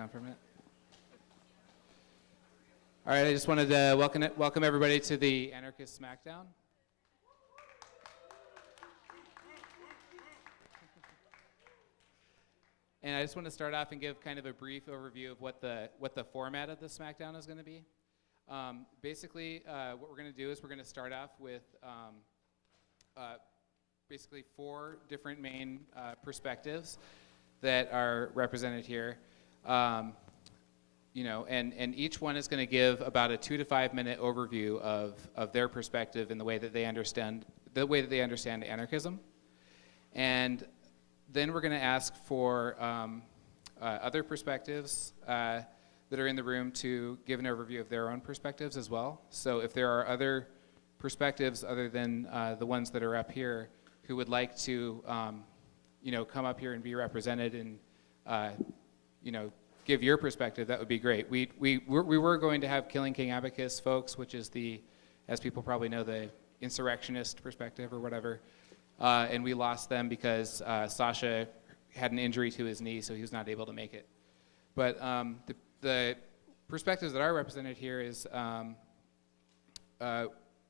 down for a minute. All right, I just wanted to welcome everybody to the Anarchist Smackdown. And I just want to start off and give kind of a brief overview of what the format of the Smackdown is going to be. Basically, what we're going to do is we're going to start off with basically 4 different main perspectives that are represented here. And each one is going to give about a 2 to 5 minute overview of their perspective and the way that they understand anarchism. And then we're going to ask for other perspectives that are in the room to give an overview of their own perspectives as well. So if there are other perspectives other than the ones that are up here who would like to come up here and be represented and give your perspective, that would be great. We were going to have Killing King Abacus folks, which is the, as people probably know, the insurrectionist perspective or whatever. And we lost them because Sasha had an injury to his knee, so he was not able to make it. But the perspectives that are represented here is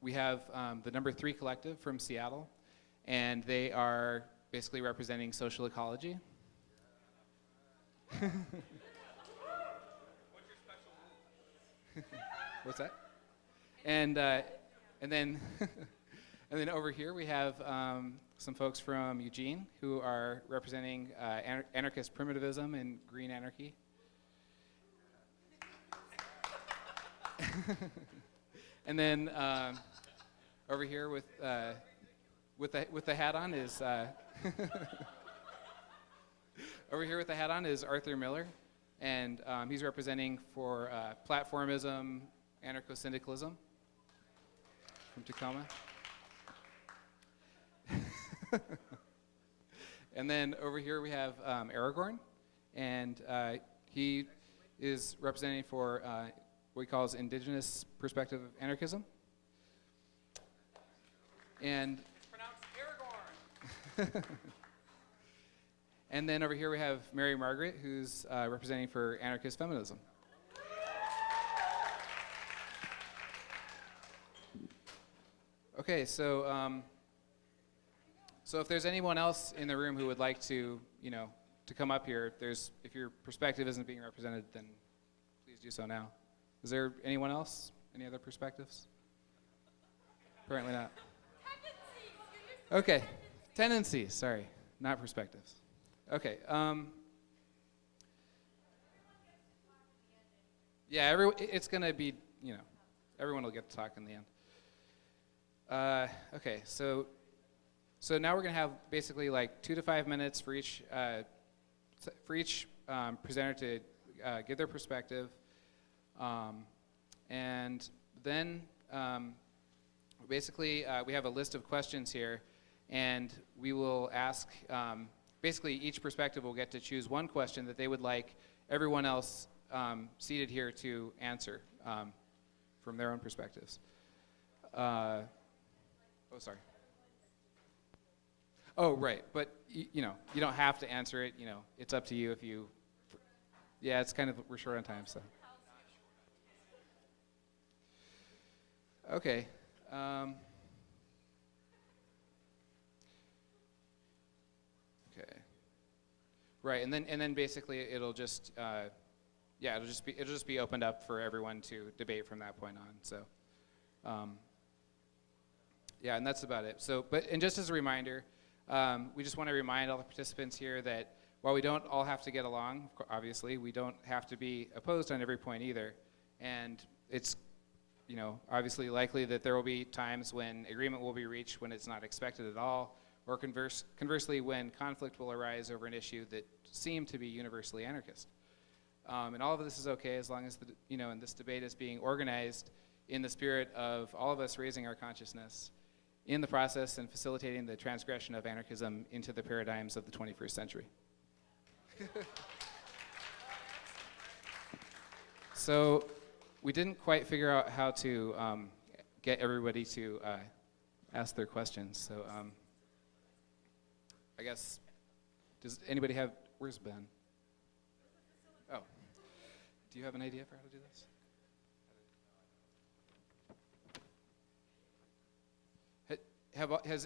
we have the Number 3 Collective from Seattle, and they are basically representing social ecology. What's your special move? What's that? And then and then over here we have some folks from Eugene who are representing anarchist primitivism and Green Anarchy. And then over here with the hat on is over here with the hat on is Arthur Miller, and he's representing for platformism, anarcho-syndicalism from Tacoma. And then over here we have Aragorn, and he is representing for what he calls indigenous perspective of anarchism. And pronounced Aragorn. And then over here we have Mary Margaret, who's representing for anarchist feminism. Okay, so if there's anyone else in the room who would like to come up here, if your perspective isn't being represented, then please do so now. Is there anyone else? Any other perspectives? Apparently not. Okay, tendencies, sorry, not perspectives. Okay. Yeah, it's going to be, everyone will get to talk in the end. Okay, so now we're going to have basically like 2 to 5 minutes for each presenter to give their perspective. And then basically we have a list of questions here, and we will ask, basically each perspective will get to choose one question that they would like everyone else seated here to answer from their own perspectives. Sorry. Oh, right, but you don't have to answer it, it's up to you if you, yeah, it's kind of, we're short on time, so. Okay. Okay. Right, and then basically it'll just it'll just be opened up for everyone to debate from that point on. So, yeah, and that's about it. So, and just as a reminder, we just want to remind all the participants here that while we don't all have to get along, obviously, we don't have to be opposed on every point either, and it's obviously likely that there will be times when agreement will be reached when it's not expected at all, or conversely when conflict will arise over an issue that seemed to be universally anarchist. And all of this is okay as long as and this debate is being organized in the spirit of all of us raising our consciousness in the process and facilitating the transgression of anarchism into the paradigms of the 21st century. So we didn't quite figure out how to get everybody to ask their questions. So I guess, does anybody have, where's Ben? Oh, Do you have an idea for how to do this?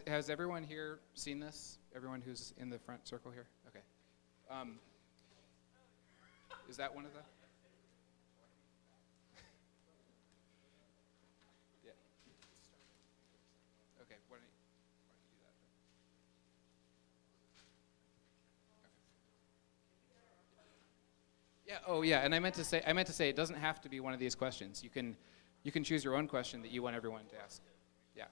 Has everyone here seen this? Everyone who's in the front circle here? Okay. Is that one of the? Yeah. Okay. Why don't you do that? Okay. Yeah. Oh, yeah. And I meant to say, it doesn't have to be one of these questions. You can choose your own question that you want everyone to ask. Yeah.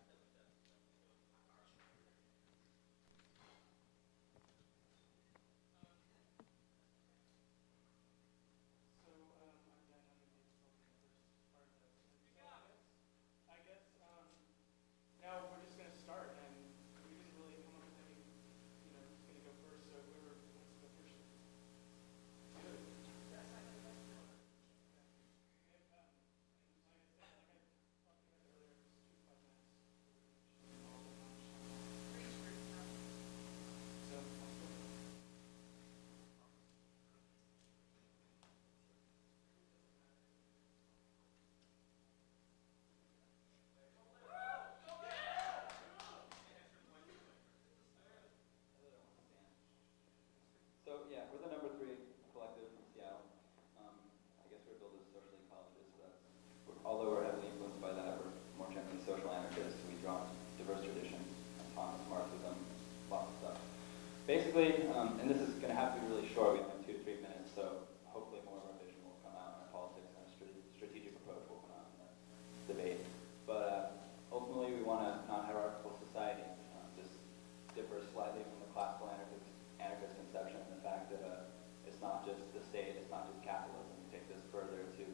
Although we're heavily influenced by that, we're more generally social anarchists. We draw on diverse traditions, autonomous Marxism, lots of stuff. Basically, and this is going to have to be really short, we have 2 to 3 minutes, so hopefully more of our vision will come out, and our politics and our strategic approach will come out in the debate. But ultimately, we want a non-hierarchical society. This differs slightly from the classical anarchist conception in the fact that it's not just the state, it's not just capitalism. We take this further to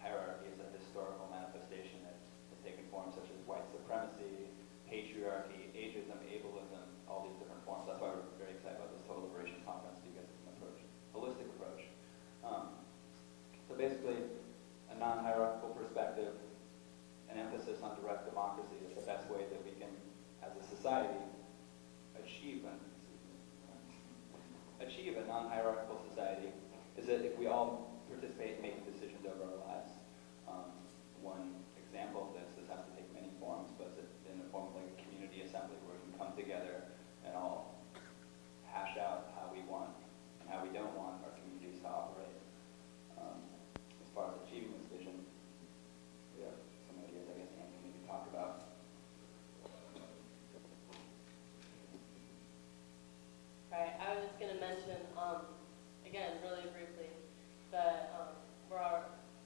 hierarchy as a historical manifestation that has taken forms such as white supremacy, patriarchy, ageism, ableism, all these different forms. That's why we're very excited about this Total Liberation Conference, because it's an approach, holistic approach. So basically, a non-hierarchical perspective, an emphasis on direct democracy is the best way that we can, as a society, achieve a non-hierarchical society, is that if we all participate in making decisions over our lives. One example of this has to take many forms, but it's in the form of like a community assembly where we can come together and all hash out how we want and how we don't want our communities to operate. As far as achieving this vision, we have some ideas I guess Anne can maybe talk about. Right, I was just going to mention, again, really briefly, that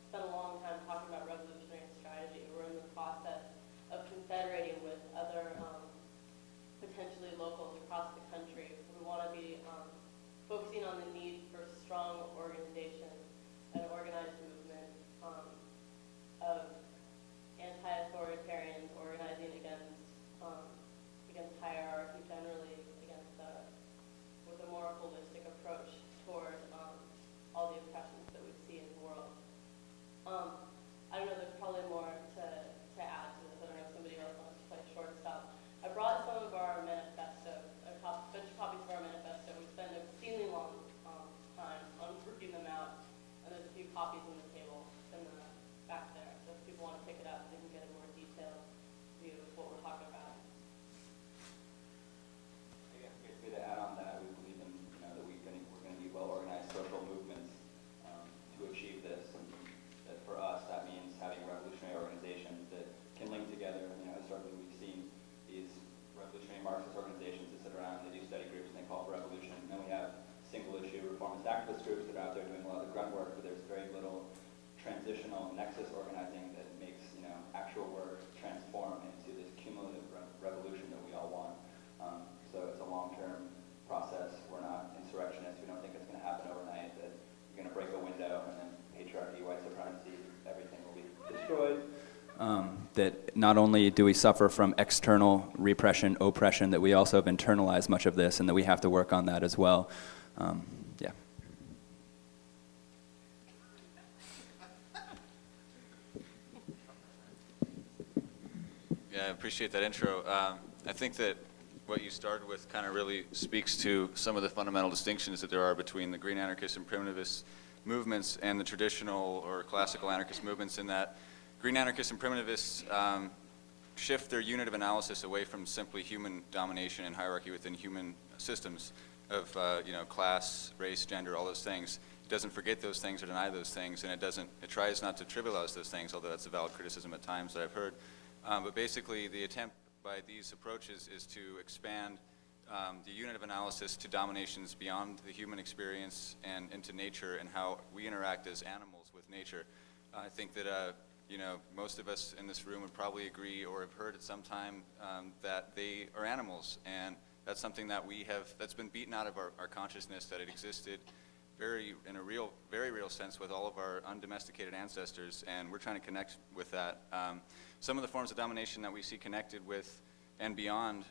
spent a long time talking about revolutionary strategy. We're in the process of confederating with other potentially locals across the country. We want to be focusing on the need for strong organization and organized movement of anti-authoritarians organizing against hierarchy generally, with a more holistic approach toward all the oppressions that we see in the world. I don't know, there's probably more to add to this. I don't know if somebody else wants to play shortstop. I brought some of our manifesto, a bunch of copies of our manifesto. We spend an extremely long time on working them out, and there's a few copies on the table in the back there. So if people want to pick it up, they can get a more detailed view of what we're talking about. I guess basically to add on that, we believe in that we're going to need well-organized social movements to achieve this. And that for us, that means having revolutionary organizations that can link together. Historically we've seen these revolutionary Marxist organizations that sit around, they do study groups, and they call for revolution. And then we have single-issue reformist activist groups that are out there doing a lot of the grunt work, but there's very little transitional nexus organizing that makes actual work transform into this cumulative revolution that we all want. So it's a long-term process. We're not insurrectionists. We don't think it's going to happen overnight, that you're going to break a window and then patriarchy, white supremacy, everything will be destroyed. That not only do we suffer from external repression, oppression, that we also have internalized much of this, and that we have to work on that as well. Yeah. Yeah, I appreciate that intro. I think that what you started with kind of really speaks to some of the fundamental distinctions that there are between the Green Anarchists and Primitivists movements and the traditional or classical anarchist movements, in that Green Anarchists and primitivists shift their unit of analysis away from simply human domination and hierarchy within human systems of class, race, gender, all those things. It doesn't forget those things or deny those things, and it tries not to trivialize those things, although that's a valid criticism at times that I've heard. But basically, the attempt by these approaches is to expand the unit of analysis to dominations beyond the human experience and into nature and how we interact as animals with nature. I think that most of us in this room would probably agree or have heard at some time that they are animals, and that's something that that's been beaten out of our consciousness, that it existed in a very real sense with all of our undomesticated ancestors, and we're trying to connect with that. Some of the forms of domination that we see connected with and beyond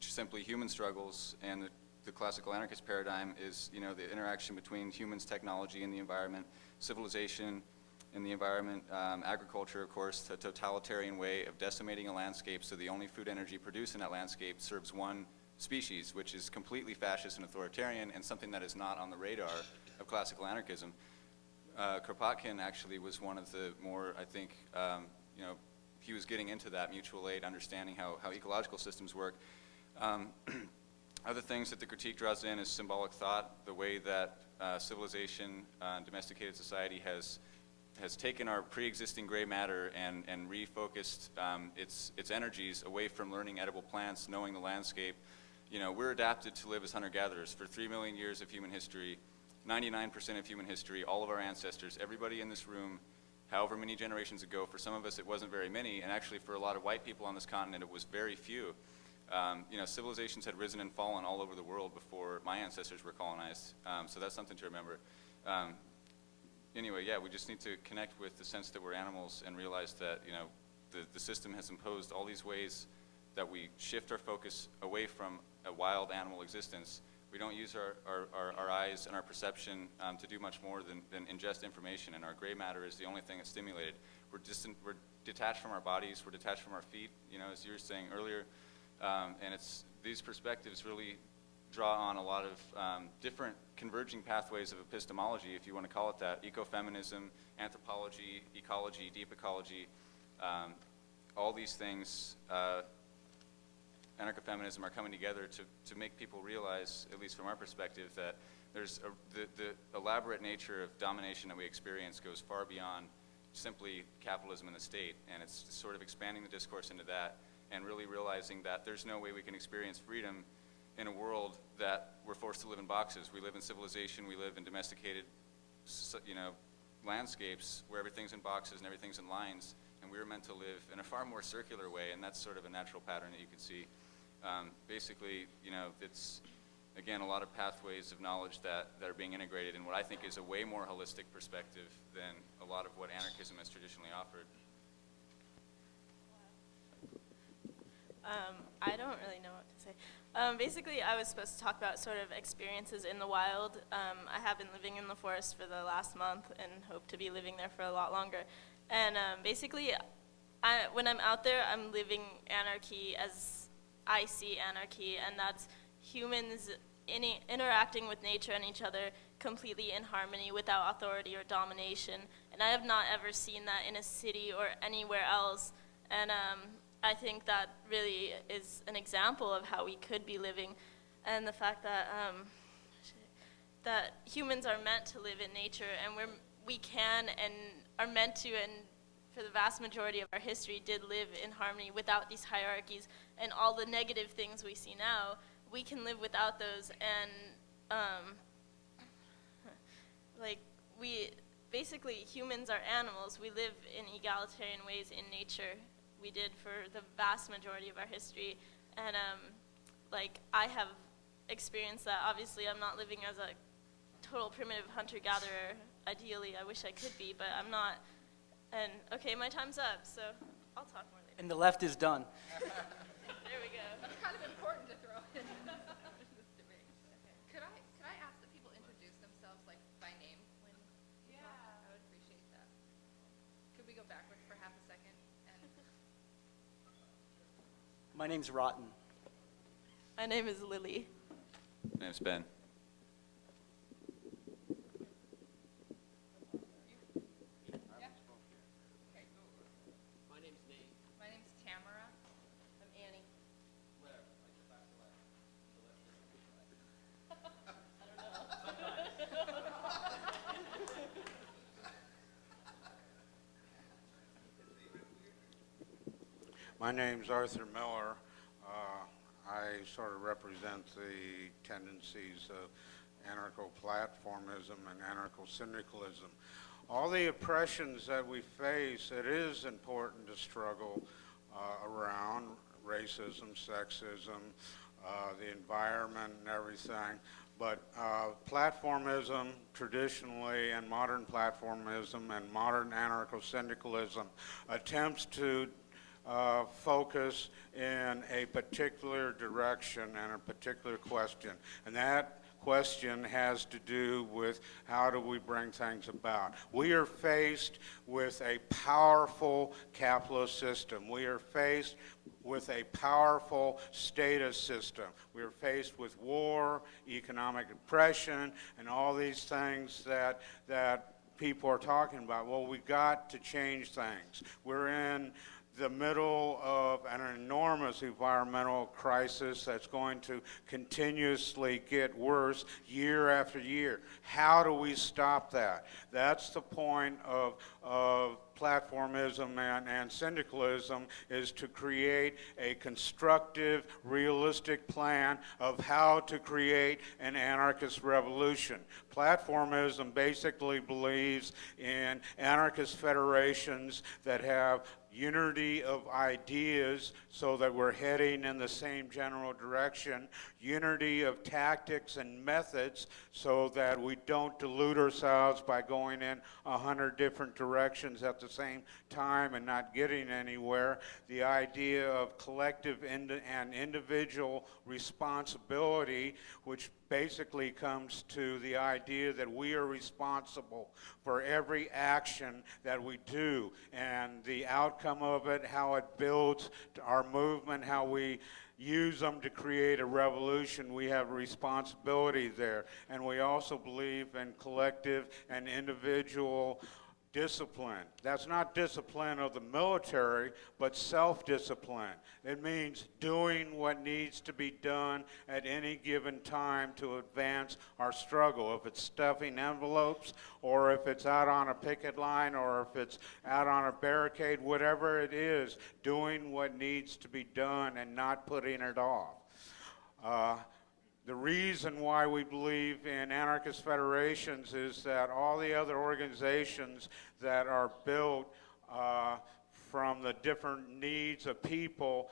simply human struggles and the classical anarchist paradigm is the interaction between humans, technology, and the environment, civilization in the environment, agriculture, of course, the totalitarian way of decimating a landscape so the only food energy produced in that landscape serves one species, which is completely fascist and authoritarian and something that is not on the radar of classical anarchism. Kropotkin actually was one of the more, I think, he was getting into that mutual aid, understanding how ecological systems work. Other things that the critique draws in is symbolic thought, the way that civilization, domesticated society has taken our pre-existing gray matter and refocused its energies away from learning edible plants, knowing the landscape. We're adapted to live as hunter-gatherers for 3 million years of human history, 99% of human history, all of our ancestors, everybody in this room, however many generations ago. For some of us, it wasn't very many, and actually for a lot of white people on this continent, it was very few. Civilizations had risen and fallen all over the world before my ancestors were colonized, so that's something to remember. Anyway, yeah, we just need to connect with the sense that we're animals and realize that the system has imposed all these ways that we shift our focus away from a wild animal existence. We don't use our eyes and our perception to do much more than ingest information, and our gray matter is the only thing that's stimulated. We're detached from our bodies, we're detached from our feet, as you were saying earlier, and these perspectives really draw on a lot of different converging pathways of epistemology, if you want to call it that: ecofeminism, anthropology, ecology, deep ecology, all these things. Anarcho-feminism are coming together to make people realize, at least from our perspective, that there's the elaborate nature of domination that we experience goes far beyond simply capitalism and the state, and it's sort of expanding the discourse into that and really realizing that there's no way we can experience freedom in a world that we're forced to live in boxes. We live in civilization, we live in domesticated landscapes where everything's in boxes and everything's in lines, and we were meant to live in a far more circular way, and that's sort of a natural pattern that you can see. Basically, it's, again, a lot of pathways of knowledge that are being integrated in what I think is a way more holistic perspective than a lot of what anarchism has traditionally offered. I don't really know what to say. Basically, I was supposed to talk about sort of experiences in the wild. I have been living in the forest for the last month and hope to be living there for a lot longer. And basically, when I'm out there, I'm living anarchy as I see anarchy, and that's humans interacting with nature and each other completely in harmony without authority or domination. And I have not ever seen that in a city or anywhere else. And I think that really is an example of how we could be living, and the fact that that humans are meant to live in nature, and we can and are meant to, and for the vast majority of our history did live in harmony without these hierarchies and all the negative things we see now. We can live without those, and basically humans are animals. We live in egalitarian ways in nature. We did for the vast majority of our history, and I have experienced that. Obviously, I'm not living as a total primitive hunter-gatherer. Ideally, I wish I could be, but I'm not. And okay, my time's up, so I'll talk more later. And the left is done. There we go. It's kind of important to throw in this debate. Could I ask that people introduce themselves by name when you talk? I would appreciate that. Could we go backwards for half a second? My name's Rotten. My name is Lily. My name's Ben. My name's Arthur Miller. I sort of represent the tendencies of anarcho-platformism and anarcho-syndicalism. All the oppressions that we face, it is important to struggle around racism, sexism, the environment and everything. But platformism traditionally, and modern platformism and modern anarcho-syndicalism attempts to focus in a particular direction and a particular question. And that question has to do with how do we bring things about. We are faced with a powerful capitalist system. We are faced with a powerful statist system. We are faced with war, economic oppression, and all these things that people are talking about. Well, we got to change things. We're in the middle of an enormous environmental crisis that's going to continuously get worse year after year. How do we stop that? That's the point of platformism and syndicalism, is to create a constructive, realistic plan of how to create an anarchist revolution. Platformism basically believes in anarchist federations that have unity of ideas so that we're heading in the same general direction, unity of tactics and methods so that we don't delude ourselves by going in 100 different directions at the same time and not getting anywhere, the idea of collective and individual responsibility, which basically comes to the idea that we are responsible for every action that we do, and the outcome of it, how it builds our movement, how we use them to create a revolution. We have a responsibility there. And we also believe in collective and individual discipline. That's not discipline of the military, but self-discipline. It means doing what needs to be done at any given time to advance our struggle. If it's stuffing envelopes, or if it's out on a picket line, or if it's out on a barricade, whatever it is, doing what needs to be done and not putting it off. The reason why we believe in anarchist federations is that all the other organizations that are built from the different needs of people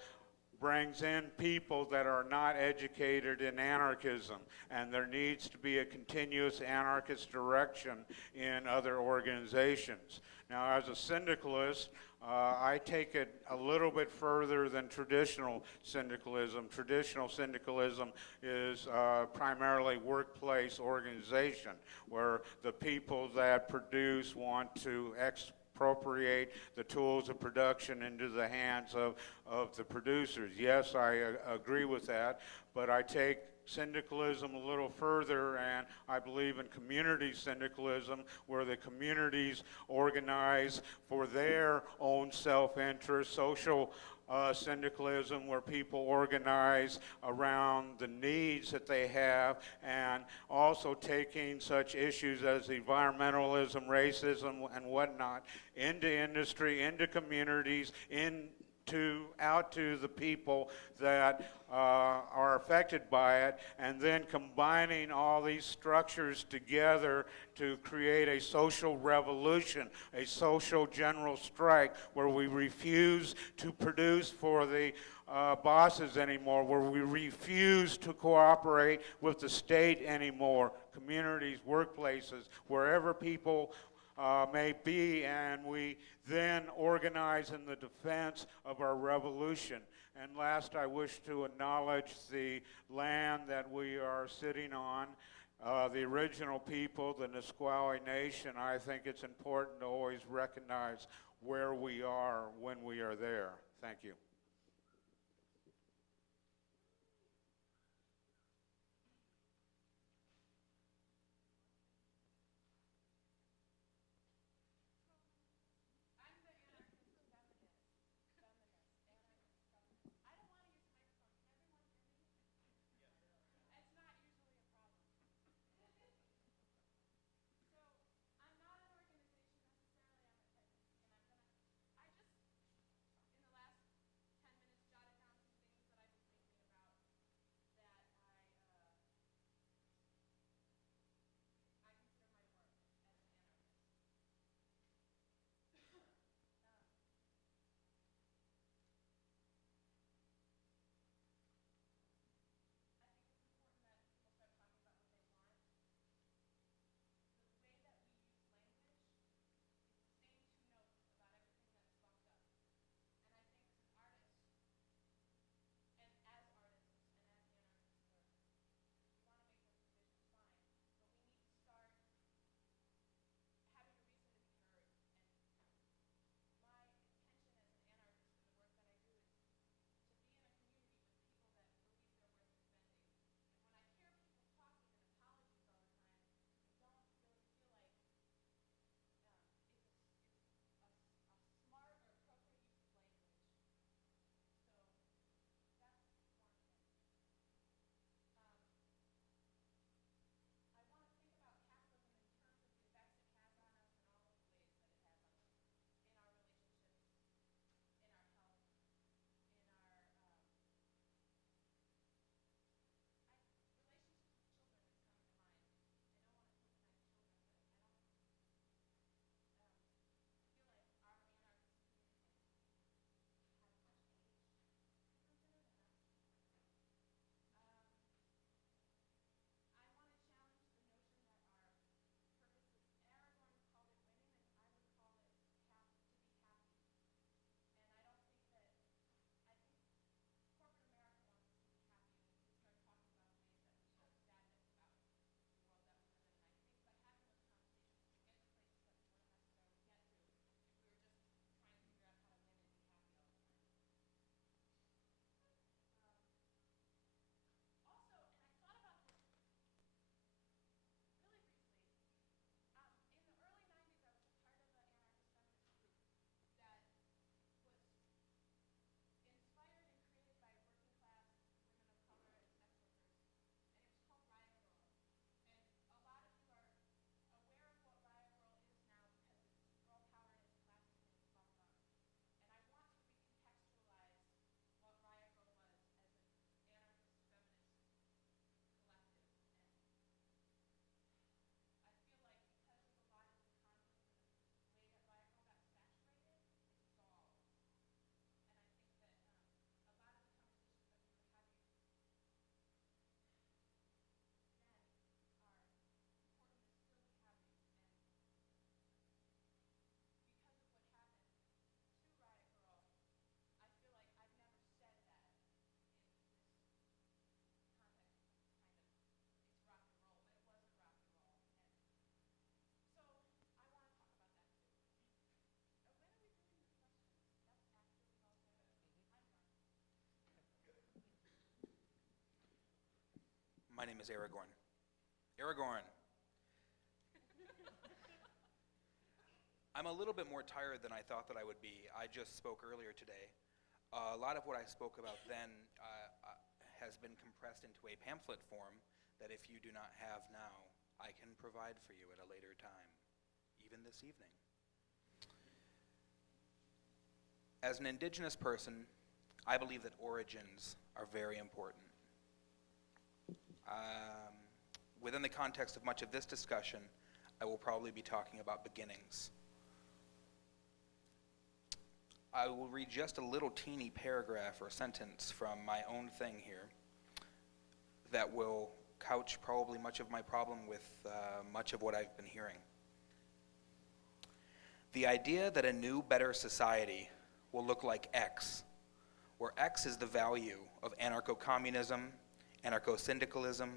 brings in people that are not educated in anarchism, and there needs to be a continuous anarchist direction in other organizations. Now, as a syndicalist, I take it a little bit further than traditional syndicalism. Traditional syndicalism is primarily workplace organization, where the people that produce want to expropriate the tools of production into the hands of the producers. Yes, I agree with that, but I take syndicalism a little further, and I believe in community syndicalism, where the communities organize for their own self-interest. Social syndicalism, where people organize around the needs that they have, and also taking such issues as environmentalism, racism, and whatnot into industry, into communities, out to the people that are affected by it, and then combining all these structures together to create a social revolution, a social general strike, where we refuse to produce for the bosses anymore, where we refuse to cooperate with the state anymore, communities, workplaces, wherever people may be, and we then organize in the defense of our revolution. And last, I wish to acknowledge the land that we are sitting on, the original people, the Nisqually Nation. I think it's important to always recognize where we are when we are there. Thank you. name is Aragorn. Aragorn. I'm a little bit more tired than I thought that I would be. I just spoke earlier today. A lot of what I spoke about then has been compressed into a pamphlet form that if you do not have now, I can provide for you at a later time, even this evening. As an indigenous person, I believe that origins are very important. Within the context of much of this discussion, I will probably be talking about beginnings. I will read just a little teeny paragraph or sentence from my own thing here that will couch probably much of my problem with much of what I've been hearing. The idea that a new, better society will look like X, where X is the value of anarcho-communism, anarcho-syndicalism,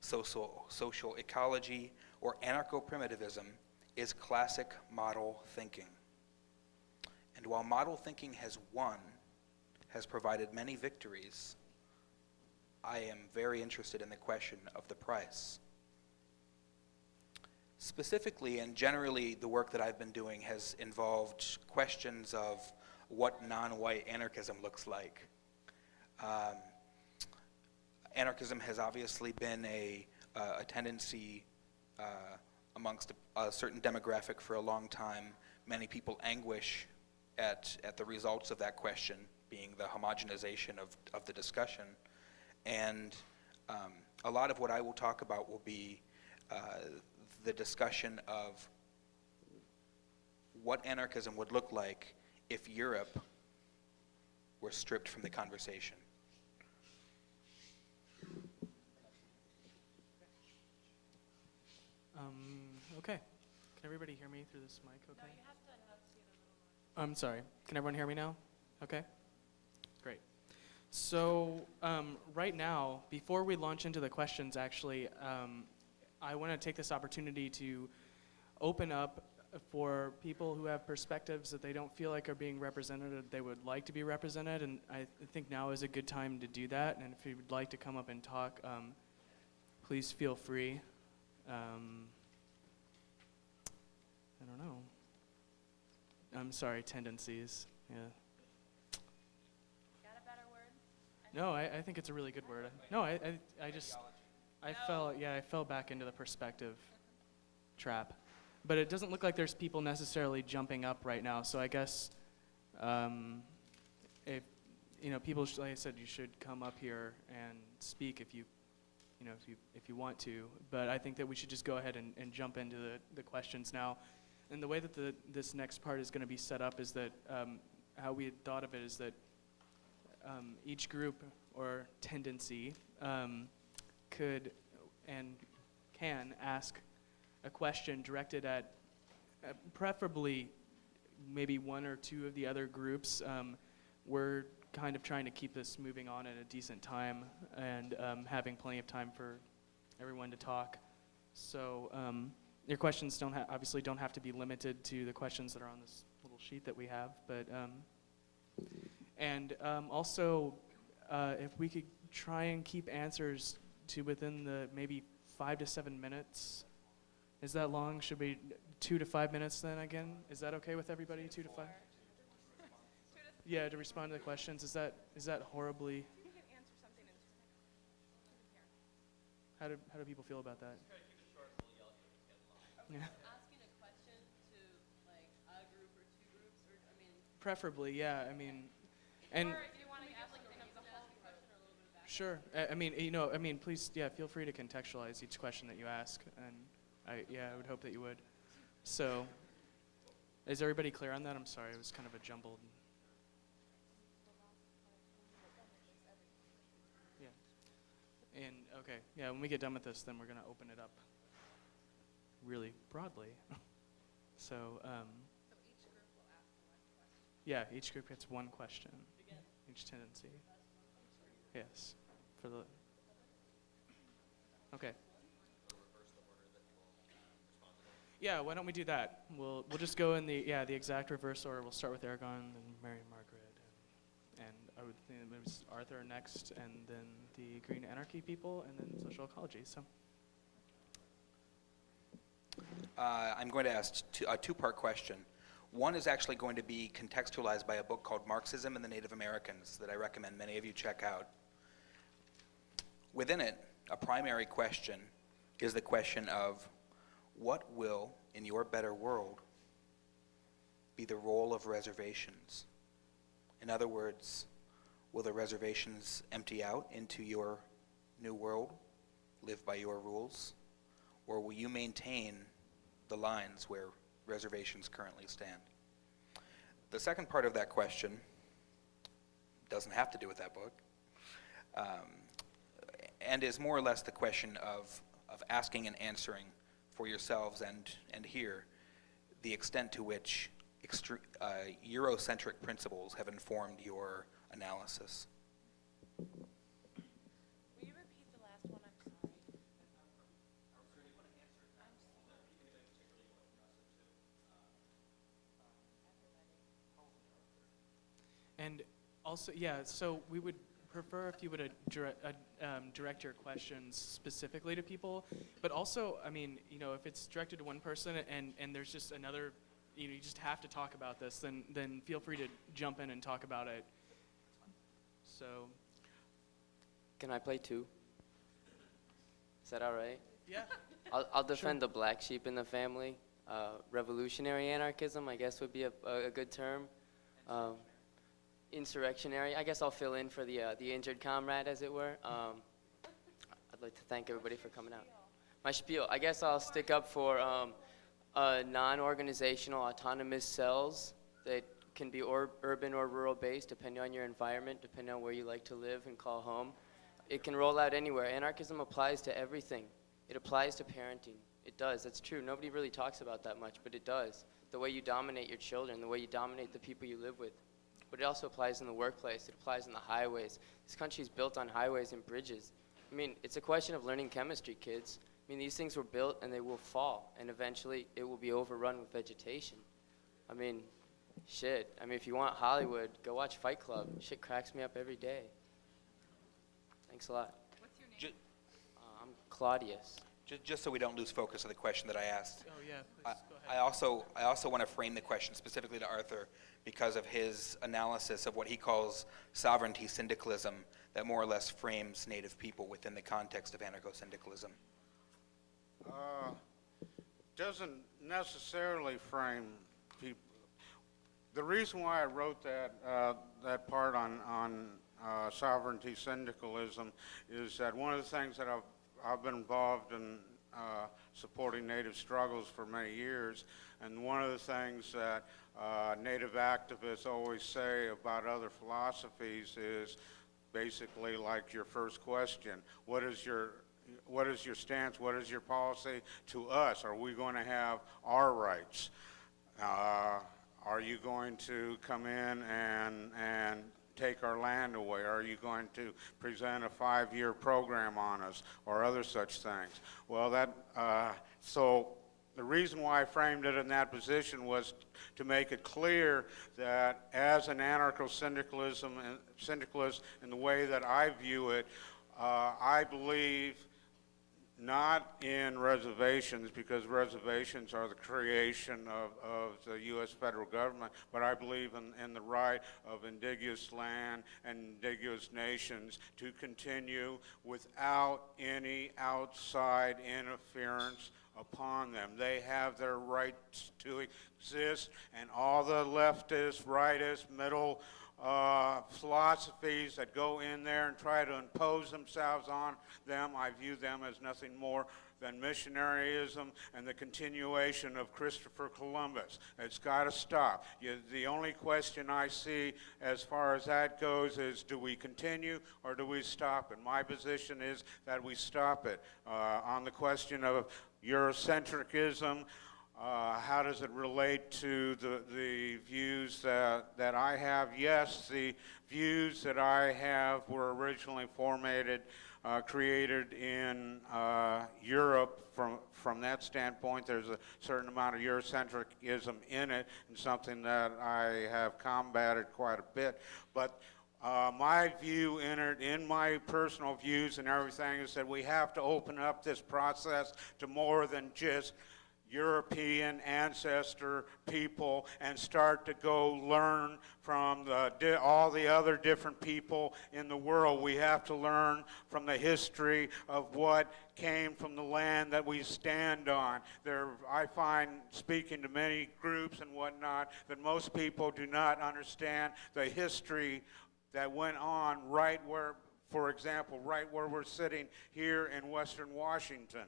social ecology, or anarcho-primitivism, is classic model thinking. And while model thinking has won, has provided many victories, I am very interested in the question of the price. Specifically and generally, the work that I've been doing has involved questions of what non-white anarchism looks like. Anarchism has obviously been a tendency amongst a certain demographic for a long time. Many people anguish at the results of that question, being the homogenization of the discussion. And a lot of what I will talk about will be the discussion of what anarchism would look like if Europe were stripped from the conversation. Okay. Can everybody hear me through this mic okay? No, you have to enunciate a little more. I'm sorry. Can everyone hear me now? Okay. Great. So right now, before we launch into the questions, actually, I want to take this opportunity to open up for people who have perspectives that they don't feel like are being represented or they would like to be represented, and I think now is a good time to do that. And if you would like to come up and talk, please feel free. I don't know. I'm sorry, tendencies. Yeah. Got a better word? No, I think it's a really good word. No, I just, I fell back into the perspective trap. But it doesn't look like there's people necessarily jumping up right now. So I guess, if people, like I said, you should come up here and speak if you want to. But I think that we should just go ahead and jump into the questions now. And the way that this next part is going to be set up is that how we had thought of it is that each group or tendency could and can ask a question directed at preferably maybe one or two of the other groups. We're kind of trying to keep this moving on at a decent time and having plenty of time for everyone to talk. So your questions obviously don't have to be limited to the questions that are on this little sheet that we have, but also if we could try and keep answers to within the maybe 5 to 7 minutes. Is that long? Should we 2 to 5 minutes then again? Is that okay with everybody? 2 to 5? Yeah, to respond to the questions. Is that horribly? You can answer something in 2 seconds. How do people feel about that? Yeah. Asking a question to like a group or two groups, or I mean. Preferably, yeah. I mean, and. Or if you want to ask something of the whole Question or a little bit of background. Sure. I mean, please, yeah, feel free to contextualize each question that you ask, and I would hope that you would. So, is everybody clear on that? I'm sorry, it was kind of a jumbled. Yeah. And okay, yeah. When we get done with this, then we're gonna open it up really broadly. So. So each group will ask one question. Yeah, each group gets one question. Each tendency. Yes. For the. Okay. Yeah, why don't we do that? We'll just go in the exact reverse order. We'll start with Aragorn, then Mary Margaret, and I would think think it was Arthur next, and then the Green Anarchy people, and then social ecology. So. I'm going to ask a two-part question. One is actually going to be contextualized by a book called Marxism and the Native Americans that I recommend many of you check out. Within it, a primary question is the question of what will, in your better world, be the role of reservations? In other words, will the reservations empty out into your new world, live by your rules, or will you maintain the lines where reservations currently stand? The second part of that question doesn't have to do with that book, and is more or less the question of asking and answering for yourselves and here the extent to which Eurocentric principles have informed your analysis. Will you repeat the last one? I'm sorry. And also, yeah, so we would prefer if you would direct your questions specifically to people, but also, I mean, you know, if it's directed to one person and there's just another, you know, you just have to talk about this, then feel free to jump in and talk about it. So. Can I play two? Is that all right? Yeah. I'll defend the black sheep in the family. Revolutionary anarchism, I guess, would be a good term. Insurrectionary. I guess I'll fill in for the injured comrade, as it were. I'd like to thank everybody for coming out. My spiel. I guess I'll stick up for non-organizational autonomous cells that can be urban or rural based, depending on your environment, depending on where you like to live and call home. It can roll out anywhere. Anarchism applies to everything. It applies to parenting. It does. That's true. Nobody really talks about that much, but it does. The way you dominate your children, the way you dominate the people you live with. But it also applies in the workplace. It applies in the highways. This country is built on highways and bridges. I mean, it's a question of learning chemistry, kids. I mean, these things were built and they will fall, and eventually it will be overrun with vegetation. I mean, shit. I mean, if you want Hollywood, go watch Fight Club. Shit cracks me up every day. Thanks a lot. What's your name? I'm Claudius. Just so we don't lose focus of the question that I asked. Oh yeah, please go ahead. I also want to frame the question specifically to Arthur because of his analysis of what he calls sovereignty syndicalism that more or less frames Native people within the context of anarcho-syndicalism. Doesn't necessarily frame people. The reason why I wrote that part on sovereignty syndicalism is that one of the things that I've been involved in supporting Native struggles for many years, and one of the things that Native activists always say about other philosophies is basically like your first question: what is your stance? What is your policy to us? Are we going to have our rights? Are you going to come in and take our land away? Are you going to present a 5-year program on us or other such things? Well, so the reason why I framed it in that position was to make it clear that as an anarcho-syndicalist in the way that I view it, I believe not in reservations, because reservations are the creation of the U.S. federal government, but I believe in the right of indigenous land and indigenous nations to continue without any outside interference upon them. They have their rights to exist, and all the leftist, rightist, middle philosophies that go in there and try to impose themselves on them, I view them as nothing more than missionaryism and the continuation of Christopher Columbus. It's got to stop. The only question I see as far as that goes is, do we continue or do we stop it? My position is that we stop it. On the question of Eurocentrism, how does it relate to the views that I have? Yes, the views that I have were originally created in Europe. From that standpoint, there's a certain amount of Eurocentrism in it, and something that I have combated quite a bit. But My view in my personal views and everything is that we have to open up this process to more than just European ancestor people and start to go learn from all the other different people in the world. We have to learn from the history of what came from the land that we stand on. I find, speaking to many groups and whatnot, that most people do not understand the history that went on right where, for example, right where we're sitting here in Western Washington.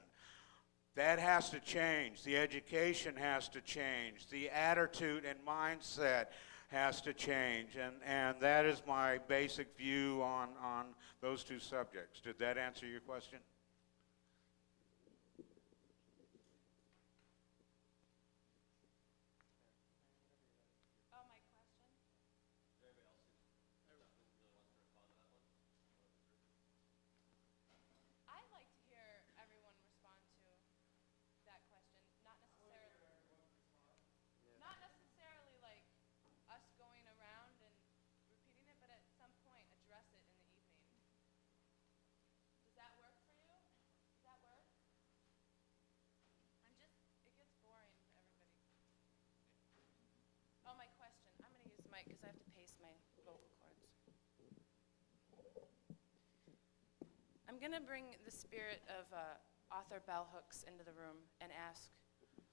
That has to change. The education has to change. The attitude and mindset has to change. And that is my basic view on those two subjects. Did that answer your question? Oh, my question? I'd like to hear everyone respond to that question. Not necessarily like us going around and repeating it, but at some point address it in the evening. Does that work for you? Does that work? It gets boring for everybody. Oh, my question. I'm going to use the mic because I have to pace my vocal cords. I'm going to bring the spirit of author Bell Hooks into the room and ask,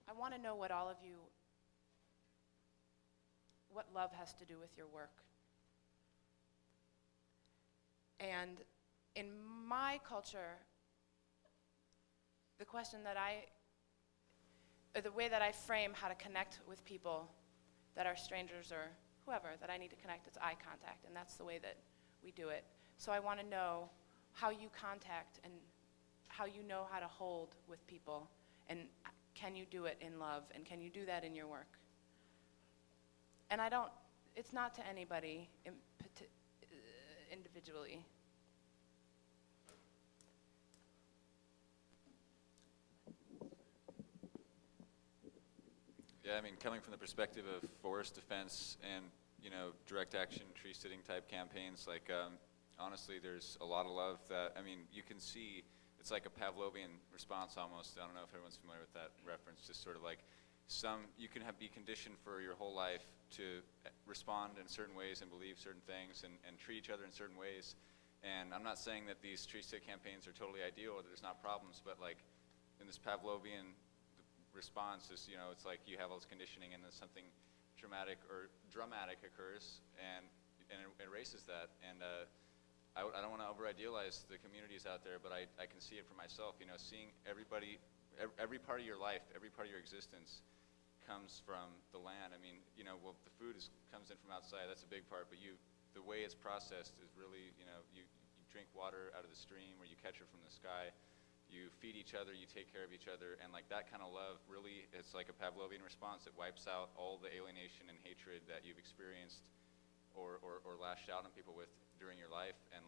I want to know what all of you, what love has to do with your work. And in my culture, the question that or the way that I frame how to connect with people that are strangers or whoever that I need to connect, it's eye contact, and that's the way that we do it. So I want to know how you contact and how you know how to hold with people, and can you do it in love, and can you do that in your work? And it's not to anybody individually. Yeah, I mean, coming from the perspective of forest defense and, direct action, tree sitting type campaigns, like, honestly, there's a lot of love that, you can see, it's like a Pavlovian response almost. I don't know if everyone's familiar with that reference, just sort of like you can be conditioned for your whole life to respond in certain ways and believe certain things and treat each other in certain ways. And I'm not saying that these tree sit campaigns are totally ideal or there's not problems, but like in this Pavlovian response is, it's like you have all this conditioning and then something dramatic or dramatic occurs and it erases that. And I don't want to over-idealize the communities out there, but I can see it for myself, seeing everybody, every part of your life, every part of your existence comes from the land. The food comes in from outside, that's a big part, but the way it's processed is really, you drink water out of the stream or you catch it from the sky. You feed each other, you take care of each other, and like that kind of love really, it's like a Pavlovian response. It wipes out all the alienation and hatred that you've experienced or lashed out on people with during your life. And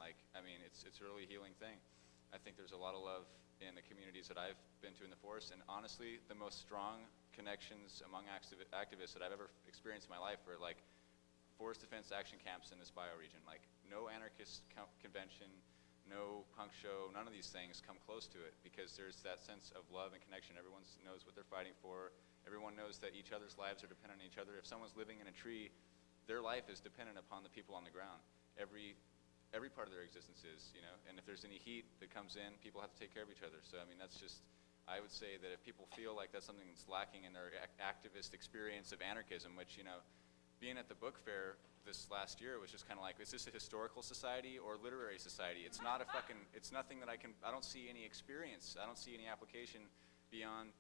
it's a really healing thing. I think there's a lot of love in the communities that I've been to in the forest, and honestly, the most strong connections among activists that I've ever experienced in my life are like forest defense action camps in this bioregion. Like no anarchist convention, no punk show, none of these things come close to it because there's that sense of love and connection. Everyone knows what they're fighting for. Everyone knows that each other's lives are dependent on each other. If someone's living in a tree, their life is dependent upon the people on the ground. Every part of their existence is, and if there's any heat that comes in, people have to take care of each other. So, that's just, I would say that if people feel like that's something that's lacking in their activist experience of anarchism, which, being at the book fair this last year was just kind of like, is this a historical society or literary society? It's not it's nothing that I don't see any experience. I don't see any application beyond,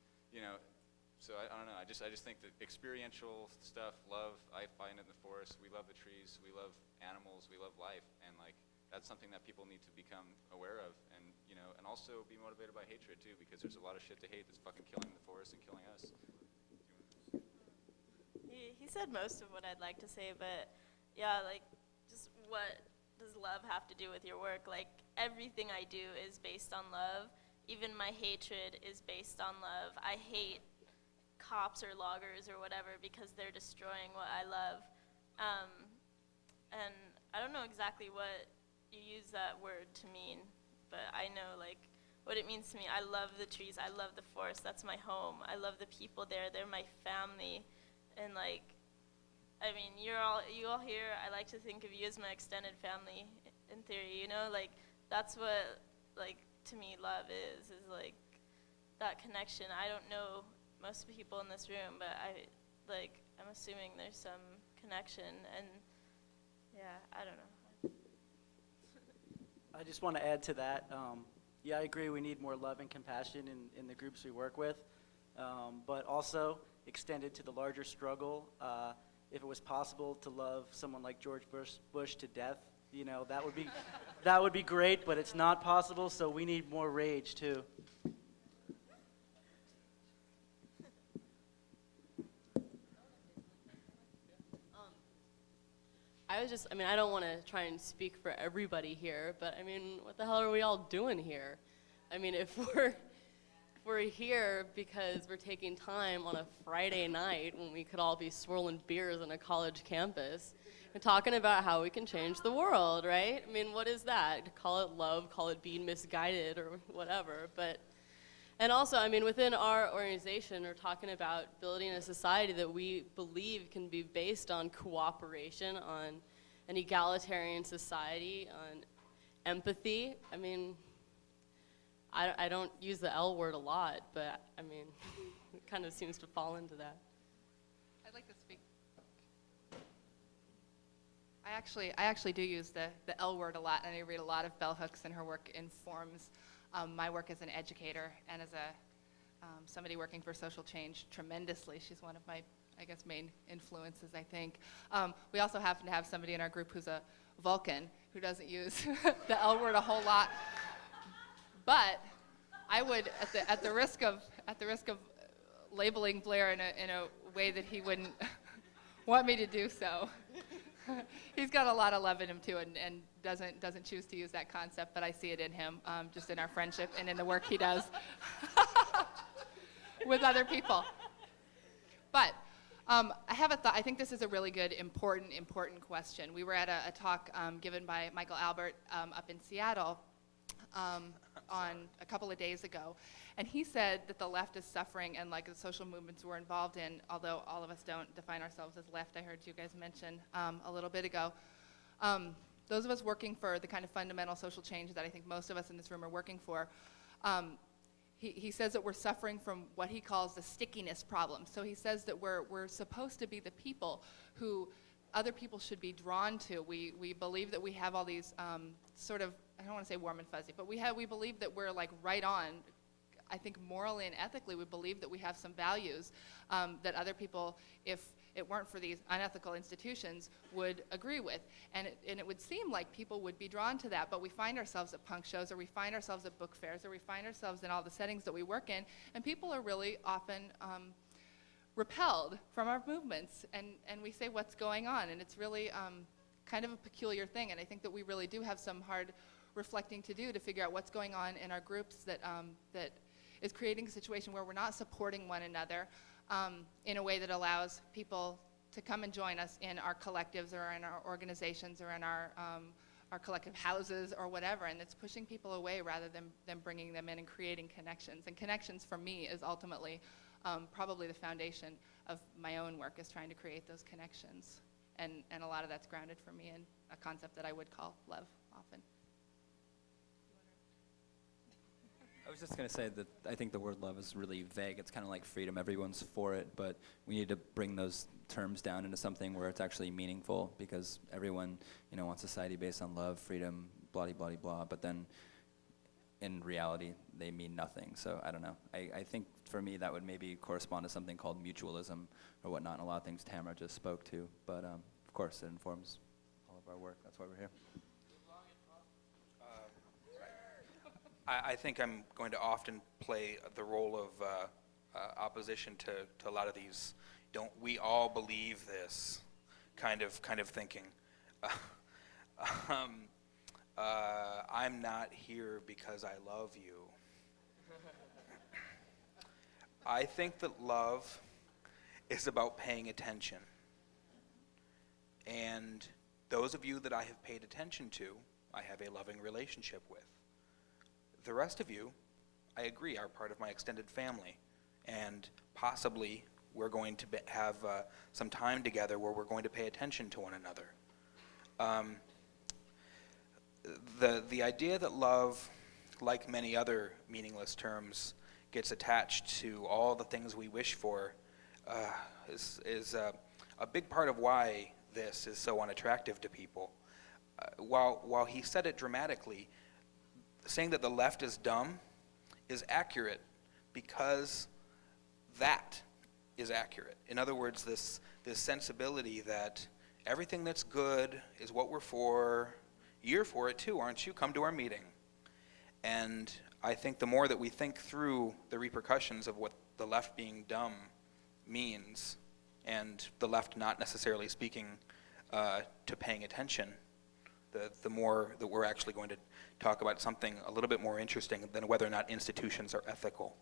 so I don't know. I just think that experiential stuff, love, I find it in the forest. We love the trees, we love animals, we love life, and like that's something that people need to become aware of, and and also be motivated by hatred too, because there's a lot of shit to hate that's fucking killing the forest and killing us. He said most of what I'd like to say, but yeah, like, just what does love have to do with your work? Like, everything I do is based on love. Even my hatred is based on love. I hate cops or loggers or whatever because they're destroying what I love. And I don't know exactly what you use that word to mean, but I know like what it means to me. I love the trees, I love the forest, that's my home. I love the people there, they're my family. And like, I mean, you all here, I like to think of you as my extended family in theory, you know? Like, that's what, like, to me love is like that connection. I don't know most people in this room, but I'm assuming there's some connection, and yeah, I don't know. I just want to add to that. Yeah, I agree we need more love and compassion in the groups we work with, but also extended to the larger struggle. If it was possible to love someone like George Bush to death, you know, that would be great, but it's not possible, so we need more rage too. I don't want to try and speak for everybody here, but I mean, what the hell are we all doing here? I mean, if we're here because we're taking time on a Friday night when we could all be swirling beers on a college campus and talking about how we can change the world, right? I mean, what is that? Call it love, call it being misguided or whatever, but, and also, I mean, within our organization, we're talking about building a society that we believe can be based on cooperation, on an egalitarian society, on empathy. I mean, I don't use the L word a lot, but I mean, it kind of seems to fall into that. I'd like to speak. I actually do use the L word a lot, and I read a lot of bell hooks, and her work informs my work as an educator and as somebody working for social change tremendously. She's one of my, I guess, main influences, I think. We also happen to have somebody in our group who's a Vulcan, who doesn't use the L word a whole lot. But I would, at the risk of labeling Blair in a way that he wouldn't want me to do so, he's got a lot of love in him too, and doesn't choose to use that concept. But I see it in him, just in our friendship and in the work he does with other people. But I have a thought. I think this is a really good, important question. We were at a talk given by Michael Albert up in Seattle on a couple of days ago, and he said that the left is suffering, and like the social movements we're involved in, although all of us don't define ourselves as left, I heard you guys mention a little bit ago. Those of us working for the kind of fundamental social change that I think most of us in this room are working for, he says that we're suffering from what he calls the stickiness problem. So he says that we're supposed to be the people who other people should be drawn to. We believe that we have all these sort of, I don't want to say warm and fuzzy, but we believe that we're like right on. I think morally and ethically we believe that we have some values that other people, if it weren't for these unethical institutions, would agree with. And it would seem like people would be drawn to that, but we find ourselves at punk shows, or we find ourselves at book fairs, or we find ourselves in all the settings that we work in, and people are really often repelled from our movements, and we say, what's going on? And it's really kind of a peculiar thing, and I think that we really do have some hard reflecting to do to figure out what's going on in our groups that is creating a situation where we're not supporting one another in a way that allows people to come and join us in our collectives or in our organizations or in our collective houses or whatever, and it's pushing people away rather than bringing them in and creating connections. And connections for me is ultimately probably the foundation of my own work, is trying to create those connections. And a lot of that's grounded for me in a concept that I would call love often. I was just going to say that I think the word love is really vague. It's kind of like freedom. Everyone's for it, but we need to bring those terms down into something where it's actually meaningful, because everyone, wants society based on love, freedom, blah, blah, blah, blah, but then in reality, they mean nothing. So I don't know. I think for me that would maybe correspond to something called mutualism or whatnot, and a lot of things Tamara just spoke to. But of course, it informs all of our work. That's why we're here. I think I'm going to often play the role of opposition to a lot of these "don't we all believe this" kind of thinking. I'm not here because I love you. I think that love is about paying attention. And Those of you that I have paid attention to, I have a loving relationship with. The rest of you, I agree, are part of my extended family, and possibly we're going to have some time together where we're going to pay attention to one another. The idea that love, like many other meaningless terms, gets attached to all the things we wish for is a big part of why this is so unattractive to people. While he said it dramatically, saying that the left is dumb is accurate because that is accurate. In other words, this sensibility that everything that's good is what we're for. You're for it too, aren't you? Come to our meeting. And I think the more that we think through the repercussions of what the left being dumb means, and the left not necessarily speaking to paying attention, the more that we're actually going to talk about something a little bit more interesting than whether or not institutions are ethical.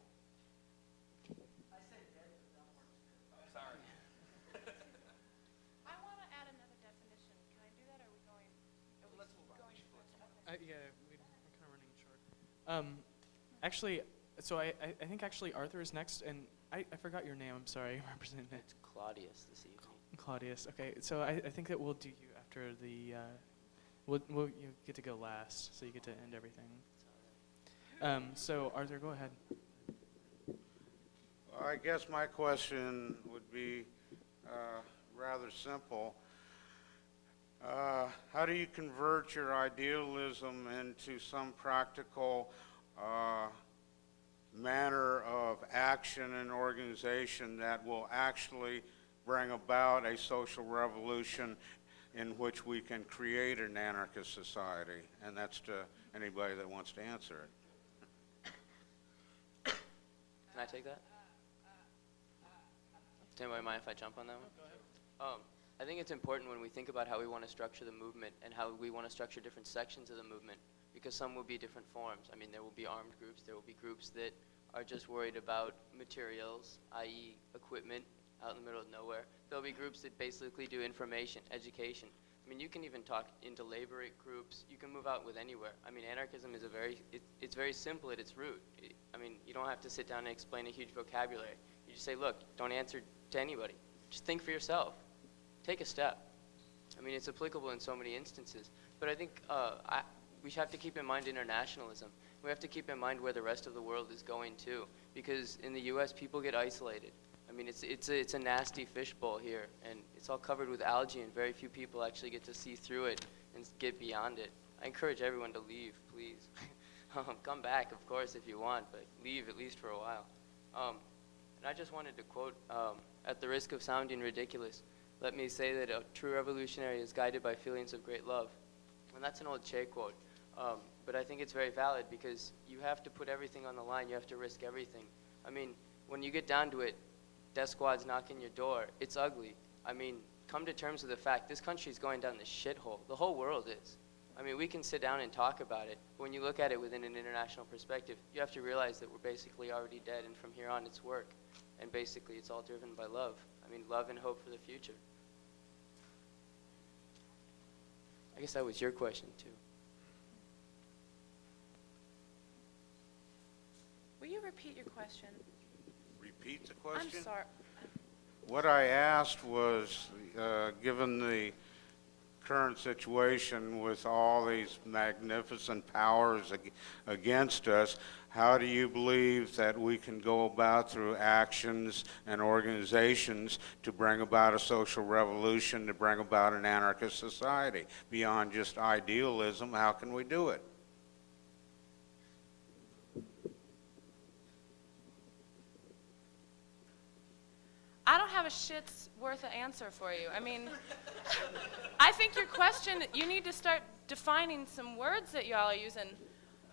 Sorry. I want to add another definition. Can I do that, or are we going? Let's move on. Yeah, we're kind of running short. Actually, so I think actually Arthur is next, and I forgot your name. I'm sorry, Representative. It's Claudius this evening. Claudius. Okay, so I think that we'll do you after the. We'll you get to go last, so you get to end everything. So Arthur, go ahead. I guess my question would be rather simple. How do you convert your idealism into some practical manner of action and organization that will actually bring about a social revolution in which we can create an anarchist society? And that's to anybody that wants to answer it. Can I take that? Does anybody mind if I jump on that one? Go ahead. I think it's important when we think about how we want to structure the movement and how we want to structure different sections of the movement, because some will be different forms. I mean, there will be armed groups, there will be groups that are just worried about materials, i.e. equipment, out in the middle of nowhere. There'll be groups that basically do information, education. I mean, you can even talk into labor groups. You can move out with anywhere. I mean, anarchism is it's very simple at its root. I mean, you don't have to sit down and explain a huge vocabulary. You just say, look, don't answer to anybody. Just think for yourself. Take a step. I mean, it's applicable in so many instances. But I think we have to keep in mind internationalism. We have to keep in mind where the rest of the world is going to, because in the U.S. people get isolated. I mean, it's a nasty fishbowl here, and it's all covered with algae, and very few people actually get to see through it and get beyond it. I encourage everyone to leave, please. Come back, of course, if you want, but leave at least for a while. And I just wanted to quote, at the risk of sounding ridiculous, let me say that a true revolutionary is guided by feelings of great love. And that's an old Che quote, but I think it's very valid, because you have to put everything on the line. You have to risk everything. I mean, when you get down to it, death squads knocking your door, it's ugly. I mean, come to terms with the fact this country's going down the shithole. The whole world is. I mean, we can sit down and talk about it, but when you look at it within an international perspective, you have to realize that we're basically already dead, and from here on it's work. And basically it's all driven by love. I mean, love and hope for the future. I guess that was your question too. Will you repeat your question? Repeat the question? I'm sorry. What I asked was, given the current situation with all these magnificent powers against us, how do you believe that we can go about through actions and organizations to bring about a social revolution, to bring about an anarchist society? Beyond just idealism, how can we do it? I don't have a shit's worth of answer for you. I mean, I think your question, you need to start defining some words that y'all are using.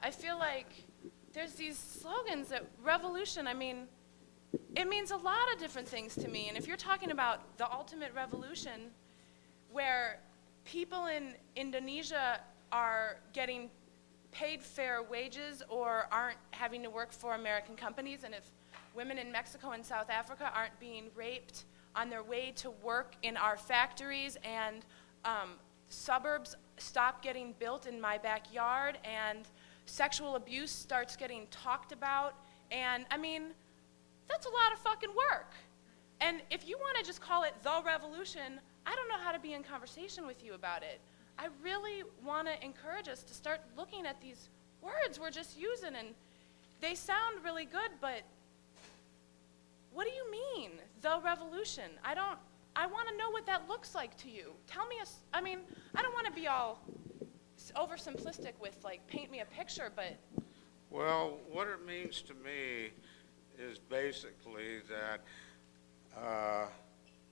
I feel like there's these slogans that revolution, I mean, it means a lot of different things to me. And if you're talking about the ultimate revolution, where people in Indonesia are getting paid fair wages or aren't having to work for American companies, and if women in Mexico and South Africa aren't being raped on their way to work in our factories, and suburbs stop getting built in my backyard, and sexual abuse starts getting talked about. And I mean, that's a lot of fucking work. And if you want to just call it the revolution, I don't know how to be in conversation with you about it. I really want to encourage us to start looking at these words we're just using, and they sound really good, but what do you mean, the revolution? I want to know what that looks like to you. Tell me, I mean, I don't want to be all oversimplistic with, like, paint me a picture, but. Well, what it means to me is basically that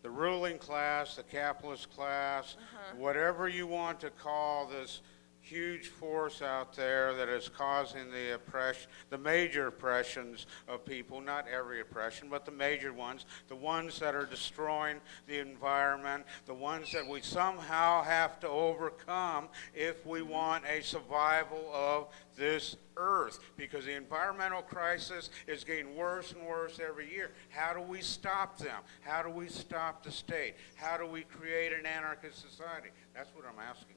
the ruling class, the capitalist class, whatever you want to call this huge force out there that is causing the major oppressions of people, not every oppression, but the major ones, the ones that are destroying the environment, the ones that we somehow have to overcome if we want a survival of this earth, because the environmental crisis is getting worse and worse every year. How do we stop them? How do we stop the state? How do we create an anarchist society? That's what I'm asking.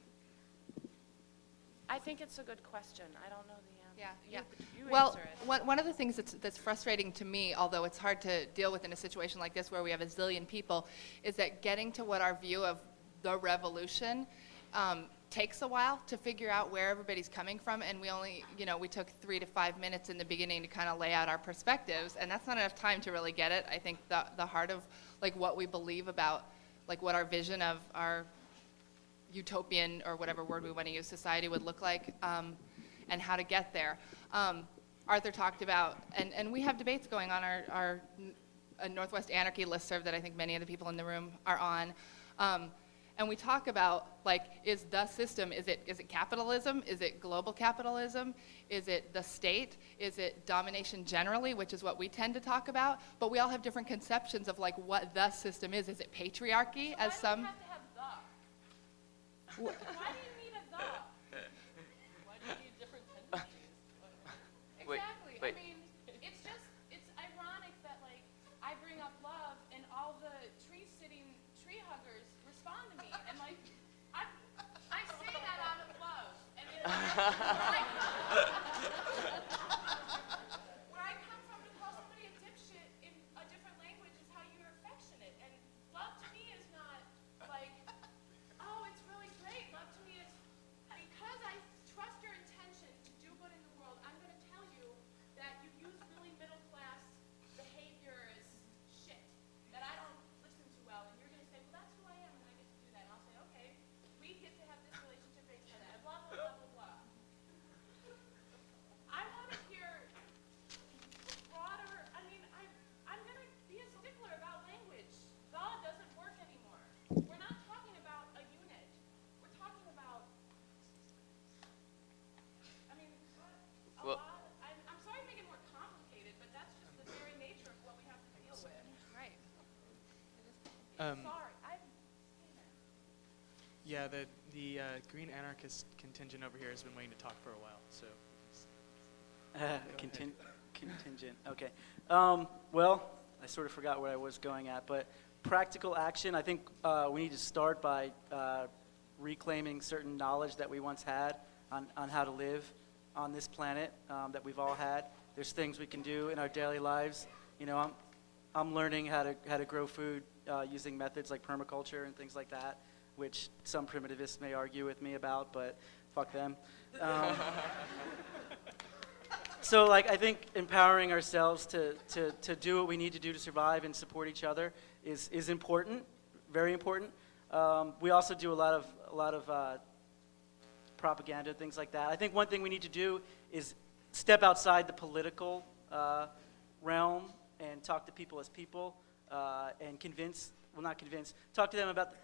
I think it's a good question. I don't know the answer. Yeah. You Well, answer it. one of the things that's frustrating to me, although it's hard to deal with in a situation like this where we have a zillion people, is that getting to what our view of the revolution takes a while to figure out where everybody's coming from, and we took 3 to 5 minutes in the beginning to kind of lay out our perspectives, and that's not enough time to really get it. I think the heart of, like, what we believe about, like, what our vision of our utopian, or whatever word we want to use, society would look like, and how to get there. Arthur talked about, and we have debates going on our Northwest Anarchy listserv that I think many of the people in the room are on. And we talk about, like, is the system, is it capitalism? Is it global capitalism? Is it the state? Is it domination generally, which is what we tend to talk about? But we all have different conceptions of, like, what the system is. Is it patriarchy, as some? Why do you have to have the? Why do you need a the? Why do you need different tendencies? Exactly. wait. I mean, it's ironic that, like, I bring up love and all the tree-sitting tree huggers respond to me, and, like, I say that out of love, and where I come from, to call somebody a dipshit in a different language is how you're affectionate, and love to me is not like, oh, it's really great. Love to me is, because I trust your intention to do good in the world, I'm going to tell you that you use really middle-class behavior as shit, that I don't listen to well, and you're going to say, well, that's who I am, and I get to do that. And I'll say, okay, we get to have this relationship based on that, blah, blah, blah, blah, blah. I want to hear broader, I mean, I'm going to be a stickler about language. The doesn't work anymore. We're not talking about a unit. We're talking about, I mean, Well- I'm sorry to make it more complicated, but that's just the very nature of what we have to deal with. Right. Sorry, Yeah, the Green Anarchist contingent over here has been waiting to talk for a while, so. Contingent, okay. Well, I sort of forgot where I was going at, but practical action, I think we need to start by reclaiming certain knowledge that we once had on how to live on this planet that we've all had. There's things we can do in our daily lives. You know, I'm learning how to grow food using methods like permaculture and things like that, which some primitivists may argue with me about, but fuck them. So, like, I think empowering ourselves to do what we need to do to survive and support each other is important, very important. We also do a lot of propaganda, things like that. I think one thing we need to do is step outside the political realm and talk to people as people, and talk to them about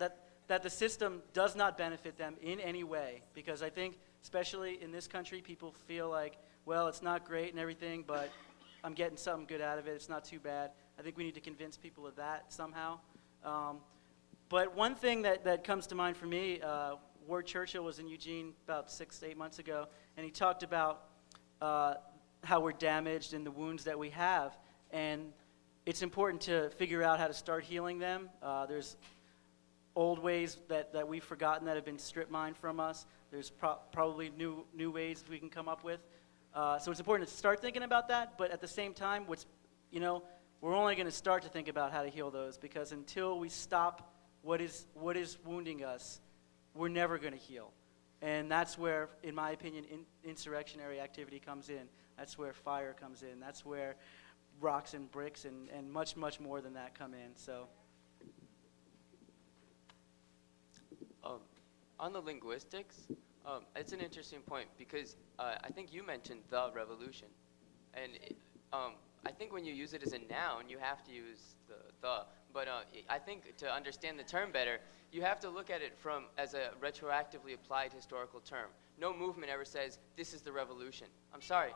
that the system does not benefit them in any way, because I think, especially in this country, people feel like, well, it's not great and everything, but I'm getting something good out of it. It's not too bad. I think we need to convince people of that somehow. But one thing that comes to mind for me, Ward Churchill was in Eugene about 6 to 8 months ago, and he talked about how we're damaged and the wounds that we have. And it's important to figure out how to start healing them. There's old ways that we've forgotten that have been strip mined from us. There's probably new ways we can come up with. So it's important to start thinking about that, but at the same time, we're only going to start to think about how to heal those, because until we stop what is wounding us, we're never going to heal. And that's where, in my opinion, insurrectionary activity comes in. That's where fire comes in. That's where rocks and bricks and much, much more than that come in. So, on the linguistics, it's an interesting point because I think you mentioned the revolution. And I think when you use it as a noun, you have to use the. But I think to understand the term better, you have to look at it as a retroactively applied historical term. No movement ever says, this is the revolution. I'm sorry.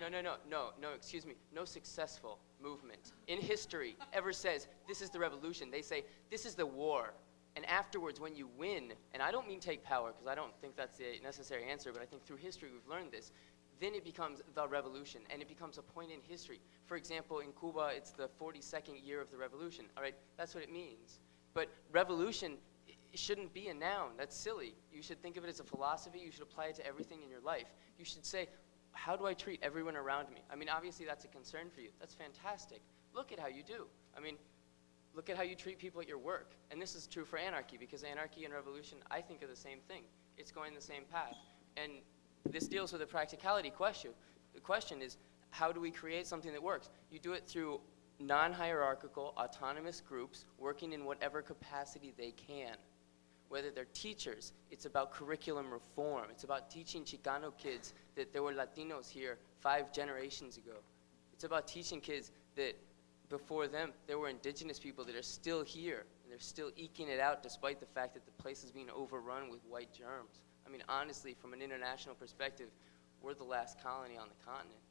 No, excuse me. No successful movement in history ever says, this is the revolution. They say, this is the war. And afterwards, when you win, and I don't mean take power, because I don't think that's the necessary answer, but I think through history we've learned this, then it becomes the revolution, and it becomes a point in history. For example, in Cuba, it's the 42nd year of the revolution, all right? That's what it means. But revolution shouldn't be a noun. That's silly. You should think of it as a philosophy. You should apply it to everything in your life. You should say, how do I treat everyone around me? I mean, obviously that's a concern for you. That's fantastic. Look at how you do. I mean, look at how you treat people at your work. And this is true for anarchy, because anarchy and revolution, I think, are the same thing. It's going the same path. And this deals with a practicality question. The question is, how do we create something that works? You do it through non-hierarchical, autonomous groups working in whatever capacity they can. Whether they're teachers, it's about curriculum reform. It's about teaching Chicano kids that there were Latinos here 5 generations ago. It's about teaching kids that before them, there were indigenous people that are still here, and they're still eking it out despite the fact that the place is being overrun with white germs. I mean, honestly, from an international perspective, we're the last colony on the continent.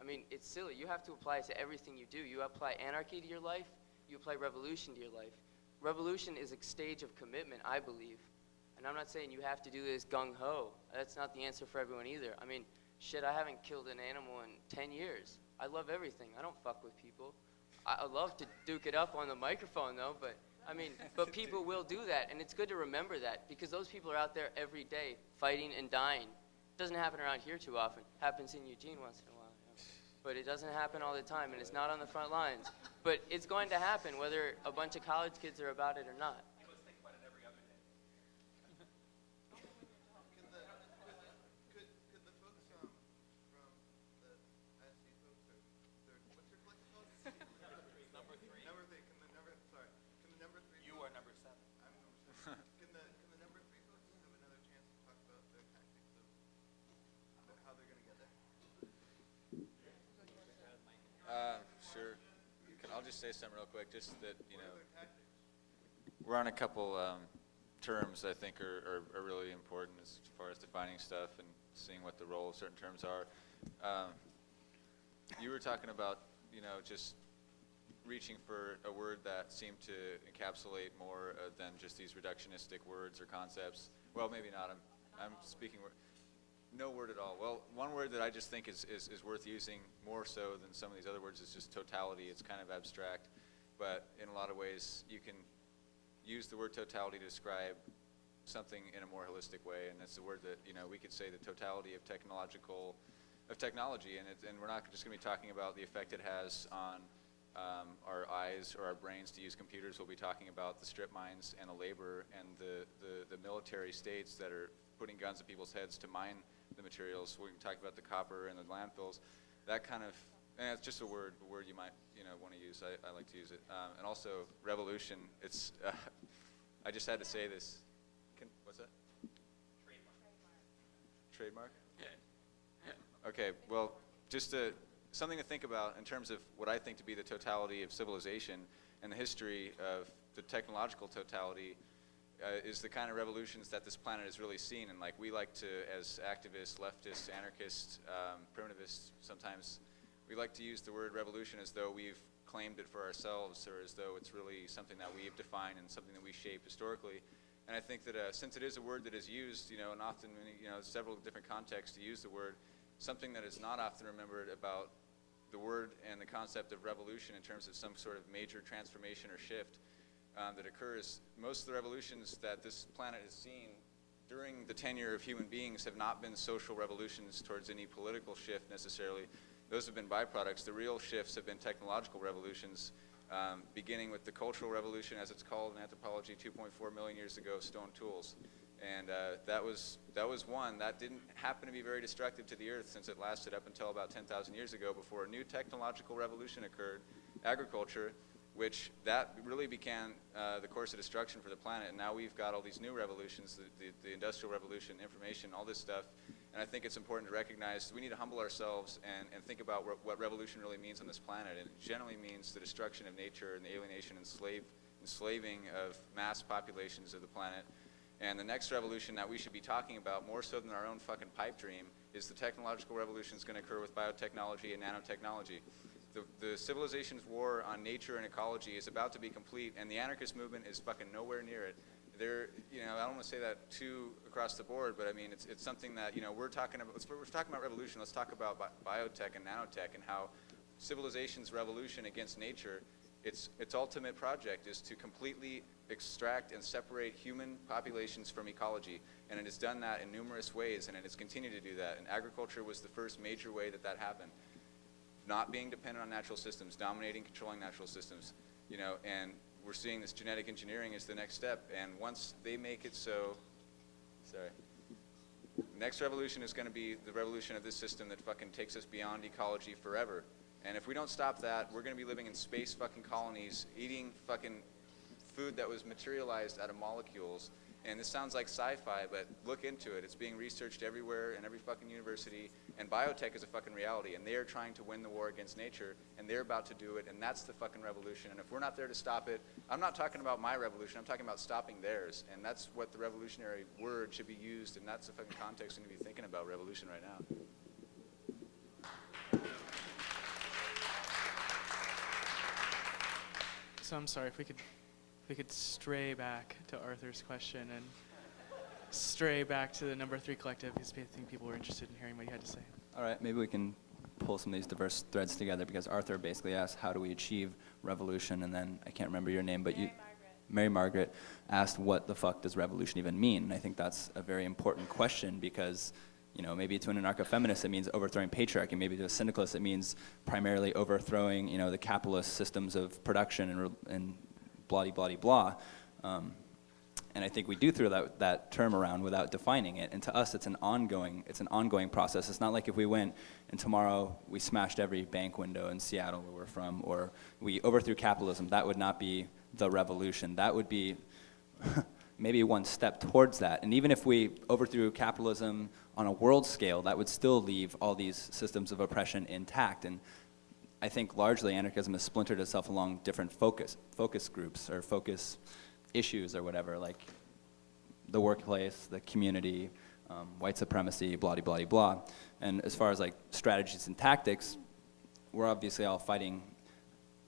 I mean, it's silly. You have to apply it to everything you do. You apply anarchy to your life, you apply revolution to your life. Revolution is a stage of commitment, I believe. And I'm not saying you have to do this gung-ho. That's not the answer for everyone either. I mean, shit, I haven't killed an animal in 10 years. I love everything. I don't fuck with people. I love to duke it up on the microphone, though, but I mean, but people will do that, and it's good to remember that, because those people are out there every day fighting and dying. It doesn't happen around here too often. Happens in Eugene once in a while, but it doesn't happen all the time, and it's not on the front lines. But it's going to happen whether a bunch of college kids are about it or not. Sure. I'll just say something real quick, just that, we're on a couple terms I think are really important as far as defining stuff and seeing what the role of certain terms are. You were talking about, just reaching for a word that seemed to encapsulate more than just these reductionistic words or concepts. Well, maybe not. I'm speaking no word at all. Well, one word that I just think is worth using more so than some of these other words is just totality. It's kind of abstract, but in a lot of ways you can use the word totality to describe something in a more holistic way, and it's a word that, we could say the totality of technology, and we're not just going to be talking about the effect it has on our eyes or our brains to use computers. We'll be talking about the strip mines and the labor and the military states that are putting guns at people's heads to mine the materials. We can talk about the copper and the landfills. That kind of, and it's just a word you might want to use. I like to use it. And also revolution. It's I just had to say this. What's that? Trademark. Yeah. Okay. Well, just something to think about in terms of what I think to be the totality of civilization and the history of the technological totality. Is the kind of revolutions that this planet has really seen, and we like to, as activists, leftists, anarchists, primitivists, sometimes we like to use the word revolution as though we've claimed it for ourselves, or as though it's really something that we've defined and something that we shaped historically. And I think that since it is a word that is used, and often, several different contexts to use the word, something that is not often remembered about the word and the concept of revolution in terms of some sort of major transformation or shift that occurs. Most of the revolutions that this planet has seen during the tenure of human beings have not been social revolutions towards any political shift necessarily. Those have been byproducts. The real shifts have been technological revolutions, beginning with the Cultural Revolution, as it's called in anthropology, 2.4 million years ago, stone tools. And that was one. That didn't happen to be very destructive to the earth, since it lasted up until about 10,000 years ago before a new technological revolution occurred, agriculture, which that really began the course of destruction for the planet. And now we've got all these new revolutions, the Industrial Revolution, information, all this stuff. And I think it's important to recognize we need to humble ourselves and think about what revolution really means on this planet. And it generally means the destruction of nature and the alienation and enslaving of mass populations of the planet. And the next revolution that we should be talking about, more so than our own fucking pipe dream, is the technological revolution that's going to occur with biotechnology and nanotechnology. The civilization's war on nature and ecology is about to be complete, and the anarchist movement is fucking nowhere near it. I don't want to say that too across the board, but I mean, it's something that, we're talking about revolution. Let's talk about biotech and nanotech and how civilization's revolution against nature, its ultimate project is to completely extract and separate human populations from ecology. And it has done that in numerous ways, and it has continued to do that. And agriculture was the first major way that happened. Not being dependent on natural systems, dominating, controlling natural systems, and we're seeing this genetic engineering is the next step. And once they make it so, next revolution is going to be the revolution of this system that fucking takes us beyond ecology forever. And if we don't stop that, we're going to be living in space fucking colonies, eating fucking food that was materialized out of molecules. And this sounds like sci-fi, but look into it. It's being researched everywhere in every fucking university. And biotech is a fucking reality. And they are trying to win the war against nature. And they're about to do it. And that's the fucking revolution. And if we're not there to stop it, I'm not talking about my revolution. I'm talking about stopping theirs. And that's what the revolutionary word should be used. And that's the fucking context we need to be thinking about revolution right now. So I'm sorry, if we could stray back to Arthur's question and stray back to the number 3 collective, because I think people were interested in hearing what you had to say. All right, maybe we can pull some of these diverse threads together, because Arthur basically asked, how do we achieve revolution? And then, I can't remember your name, but Mary Margaret asked, what the fuck does revolution even mean? And I think that's a very important question, because maybe to an anarcho-feminist it means overthrowing patriarchy. Maybe to a syndicalist it means primarily overthrowing, the capitalist systems of production and blah, blah, blah. And I think we do throw that term around without defining it. And to us, it's an ongoing process. It's not like if we went and tomorrow we smashed every bank window in Seattle where we're from, or we overthrew capitalism. That would not be the revolution. That would be maybe one step towards that. And even if we overthrew capitalism on a world scale, that would still leave all these systems of oppression intact. And I think largely anarchism has splintered itself along different focus groups or focus issues or whatever, like the workplace, the community, white supremacy, blah, blah, blah, blah. And as far as like strategies and tactics, we're obviously all fighting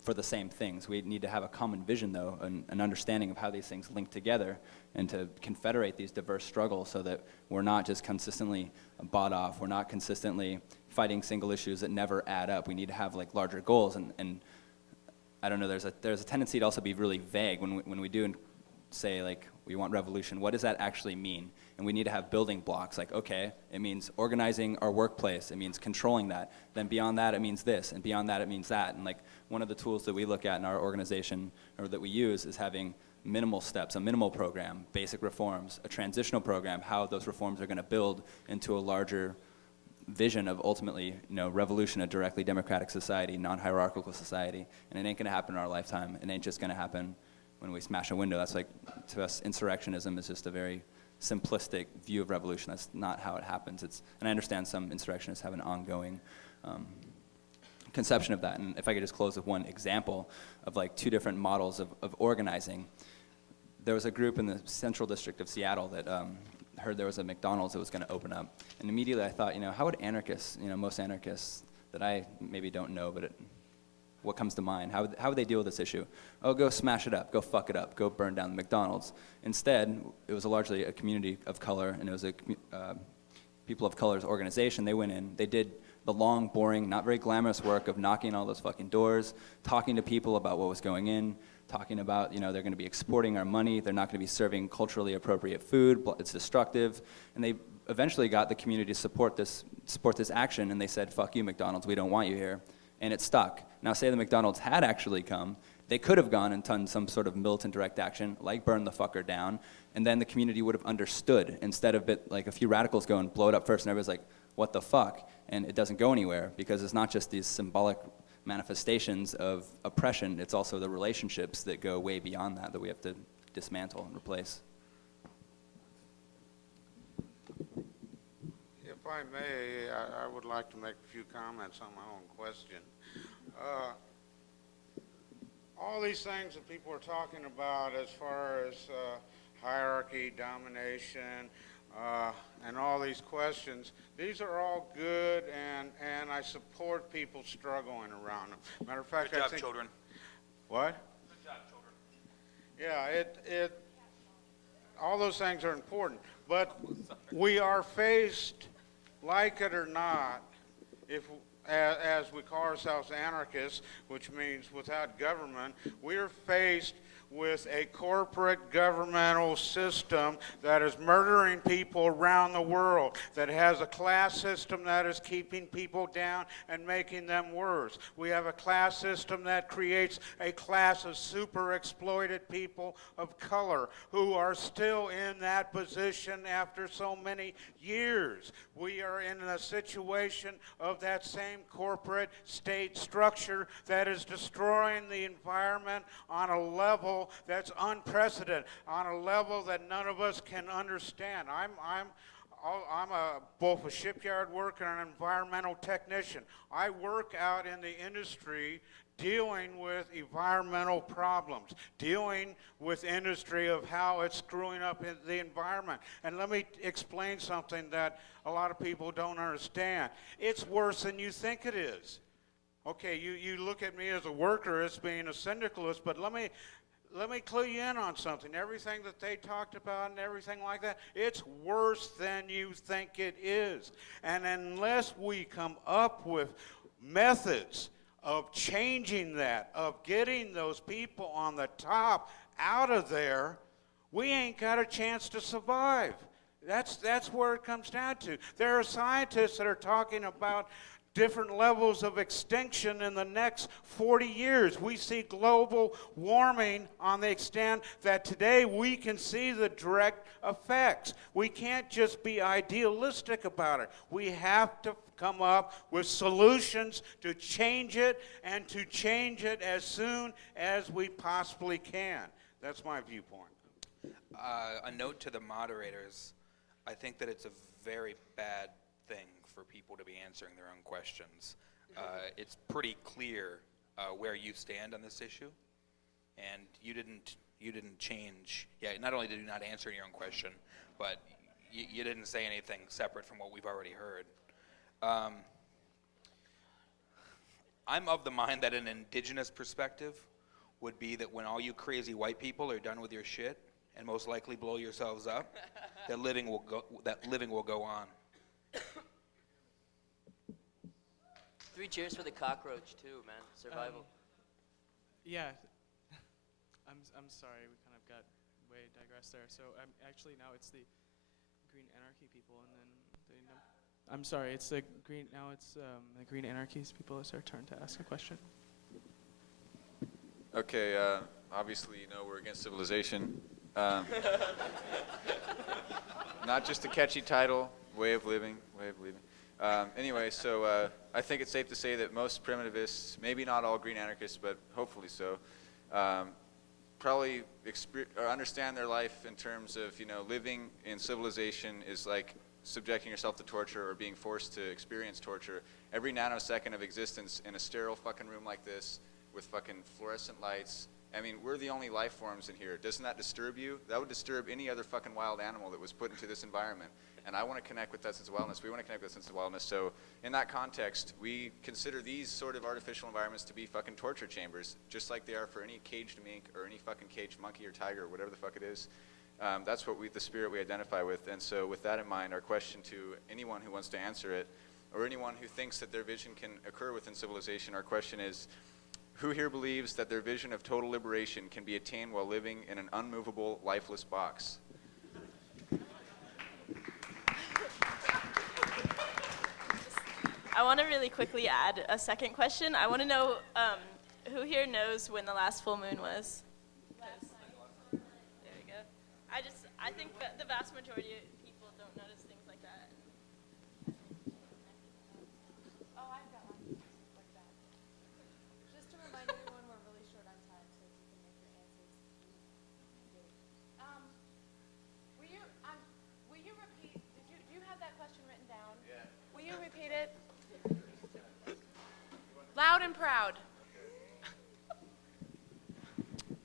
for the same things. We need to have a common vision, though, an understanding of how these things link together, and to confederate these diverse struggles so that we're not just consistently bought off, we're not consistently fighting single issues that never add up. We need to have like larger goals, and I don't know, there's a tendency to also be really vague when we do say like we want revolution. What does that actually mean? And we need to have building blocks, like, okay, it means organizing our workplace, it means controlling that, then beyond that it means this, and beyond that it means that. And like one of the tools that we look at in our organization, or that we use, is having minimal steps, a minimal program, basic reforms, a transitional program, how those reforms are going to build into a larger vision of ultimately, revolution, a directly democratic society, non-hierarchical society. And it ain't going to happen in our lifetime. It ain't just going to happen when we smash a window. That's like, to us, insurrectionism is just a very simplistic view of revolution. That's not how it happens. And I understand some insurrectionists have an ongoing conception of that. And if I could just close with one example of like 2 different models of organizing. There was a group in the Central District of Seattle that heard there was a McDonald's that was going to open up. And immediately I thought, how would anarchists, most anarchists that I maybe don't know, but what comes to mind? How would they deal with this issue? Oh, go smash it up, go fuck it up, go burn down the McDonald's. Instead, it was largely a community of color, and it was a people of color's organization. They went in, they did the long, boring, not very glamorous work of knocking on all those fucking doors, talking to people about what was going in, talking about, they're going to be exporting our money, they're not going to be serving culturally appropriate food, it's destructive, and they eventually got the community to support this action, and they said, fuck you, McDonald's, we don't want you here, and it stuck. Now, say the McDonald's had actually come, they could have gone and done some sort of militant direct action, like burn the fucker down, and then the community would have understood, instead of like a few radicals go and blow it up first, and everybody's like, what the fuck? And it doesn't go anywhere, because it's not just these symbolic manifestations of oppression, it's also the relationships that go way beyond that we have to dismantle and replace. If I may, I would like to make a few comments on my own question. All these things that people are talking about as far as hierarchy, domination, and all these questions, these are all good, and I support people struggling around them. Matter of fact, Good job, I think, children. What? Good job, children. Yeah, all those things are important, but we are faced, like it or not, as we call ourselves anarchists, which means without government, we're faced with a corporate governmental system that is murdering people around the world, that has a class system that is keeping people down and making them worse. We have a class system that creates a class of super exploited people of color who are still in that position after so many years. We are in a situation of that same corporate state structure that is destroying the environment on a level that's unprecedented, on a level that none of us can understand. I'm both a shipyard worker and an environmental technician. I work out in the industry dealing with environmental problems, dealing with industry of how it's screwing up in the environment. And let me explain something that a lot of people don't understand. It's worse than you think it is. Okay, you look at me as a worker as being a syndicalist, but let me clue you in on something. Everything that they talked about and everything like that, it's worse than you think it is. And unless we come up with methods of changing that, of getting those people on the top out of there, we ain't got a chance to survive. That's where it comes down to. There are scientists that are talking about different levels of extinction in the next 40 years. We see global warming on the extent that today we can see the direct effects. We can't just be idealistic about it. We have to come up with solutions to change it, and to change it as soon as we possibly can. That's my viewpoint. A note to the moderators. I think that it's a very bad thing for people to be answering their own questions. It's pretty clear where you stand on this issue, and you didn't change. Yeah, not only did you not answer your own question, but you didn't say anything separate from what we've already heard. I'm of the mind that an indigenous perspective would be that when all you crazy white people are done with your shit and most likely blow yourselves up, that living will go on. 3 cheers for the cockroach too, man. Survival. Yeah. I'm sorry, we kind of got way digressed there. So actually now it's the Green Anarchy people, and then I'm sorry, it's the Green Anarchy's people. It's our turn to ask a question. Okay, obviously, we're against civilization. Not just a catchy title, way of living. Anyway, so I think it's safe to say that most primitivists, maybe not all green anarchists, but hopefully so, probably understand their life in terms of, living in civilization is like subjecting yourself to torture or being forced to experience torture every nanosecond of existence in a sterile fucking room like this with fucking fluorescent lights. I mean, we're the only life forms in here. Doesn't that disturb you? That would disturb any other fucking wild animal that was put into this environment. And I want to connect with that sense of wildness. We want to connect with that sense of wildness. So in that context, we consider these sort of artificial environments to be fucking torture chambers, just like they are for any caged mink or any fucking caged monkey or tiger or whatever the fuck it is. That's what the spirit we identify with. And so with that in mind, our question to anyone who wants to answer it, or anyone who thinks that their vision can occur within civilization, our question is, Who here believes that their vision of total liberation can be attained while living in an unmovable, lifeless box? I want to really quickly add a second question. I want to know who here knows when the last full moon was? There we go. I think the vast majority of people don't notice things like that. Oh, I've got one like that. Just to remind everyone, we're really short on time, so if you can make your answers brief. Will you repeat, do you have that question written down? Yeah. Will you repeat it? Loud and proud.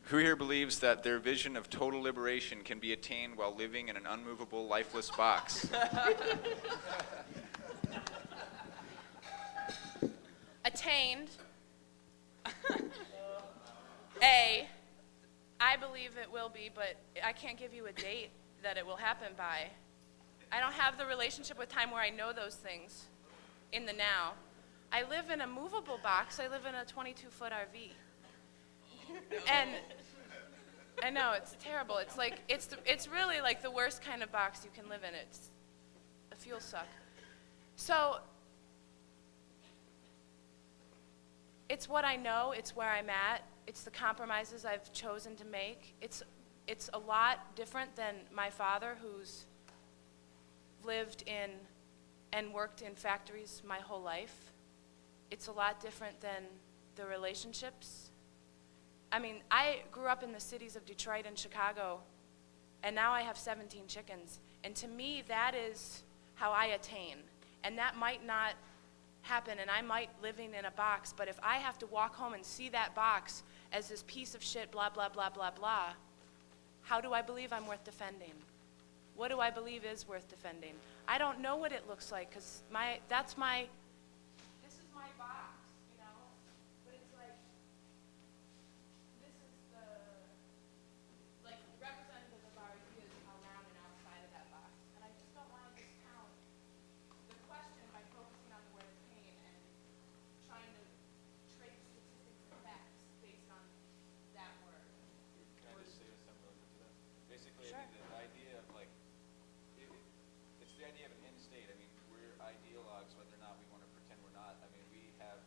Who here believes that their vision of total liberation can be attained while living in an unmovable, lifeless box? Attained. I believe it will be, but I can't give you a date that it will happen by. I don't have the relationship with time where I know those things in the now. I live in a movable box. I live in a 22-foot RV. And I know, it's terrible. It's like, it's really like the worst kind of box you can live in. It's a fuel suck. So, it's what I know, it's where I'm at, it's the compromises I've chosen to make. It's a lot different than my father, who's lived in and worked in factories my whole life. It's a lot different than the relationships. I mean, I grew up in the cities of Detroit and Chicago, and now I have 17 chickens. And to me, that is how I attain. And that might not happen, and I might living in a box, but if I have to walk home and see that box as this piece of shit, blah, blah, blah, blah, blah, how do I believe I'm worth defending? What do I believe is worth defending? I don't know what it looks like, because this is my box, you know? But it's like, this is the, like, representative of our ideas around and outside of that box. And I just don't want to discount the question by focusing on the word pain and trying to trade statistics and facts based on that word. Can I just say something relative to that? Basically, Sure. I mean, the idea of like, it's the idea of an end state. I mean, we're ideologues whether or not we want to pretend we're not. I mean, we have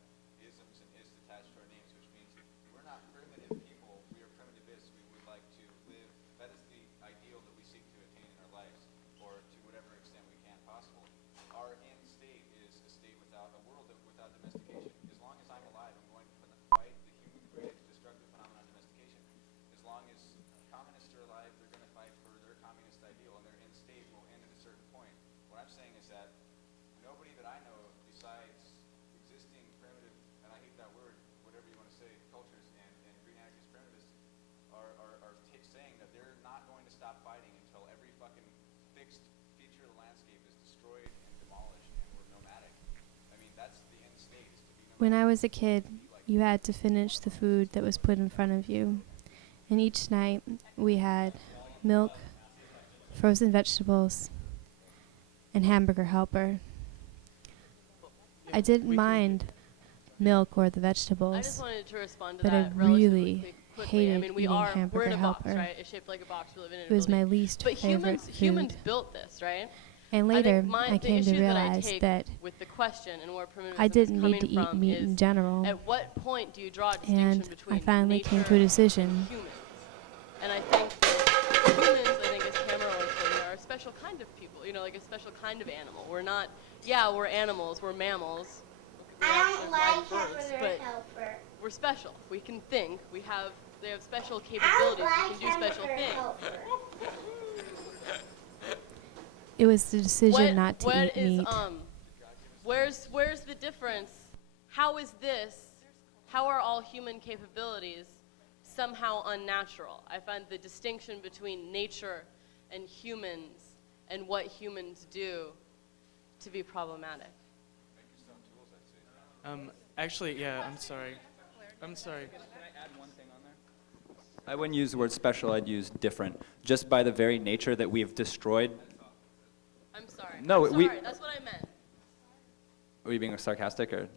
isms and is attached to our names, which means we're not primitive people. We are primitivists. We would like to live. That is the ideal that we seek to attain in our lives, or to whatever extent we can possible. Our end state is a state without a world without domestication. As long as I'm alive, I'm going to fight the human-created destructive phenomenon of domestication. As long as communists are alive, they're going to fight for their communist ideal, and their end state will end at a certain point. What I'm saying is that nobody that I know of besides existing primitive, and I hate that word, whatever you want to say, cultures and green anarchist primitivists are saying that they're not going to stop fighting until every fucking fixed feature of the landscape is destroyed and demolished and we're nomadic. I mean, that's the end state, is to be nomadic. When I was a kid, you had to finish the food that was put in front of you. And each night we had milk, frozen vegetables, and hamburger helper. I didn't mind milk or the vegetables, I just wanted to respond to but I that relatively really quickly. hated I mean, eating we're hamburger in a box, helper. right? It's shaped like a box. We live in a It was building. my least But favorite humans food. built this, right? And I later, think I the came to issue that I realize take that with the question and where primitivism I didn't is need coming to eat from meat is in general. at what point do you draw a distinction And between I finally nature came to a and decision. humans? And I think that humans, I think as Tamara was saying, are a special kind of people, you know, like a special kind of animal. We're not, yeah, we're animals, we're mammals. I don't like birds, hamburger but helper. we're special. We can think. They have special I capabilities. don't like We can do special hamburger things. helper. It was the decision not to what eat is, meat. Where's the difference? How is this? How are all human capabilities somehow unnatural? I find the distinction between nature and humans and what humans do to be problematic. Actually, yeah, I'm sorry. I'm sorry. Can I add one thing on there? I wouldn't use the word special, I'd use different. Just by the very nature that we've destroyed. I'm sorry. No, I'm we. sorry. That's what I meant. Were you being sarcastic or?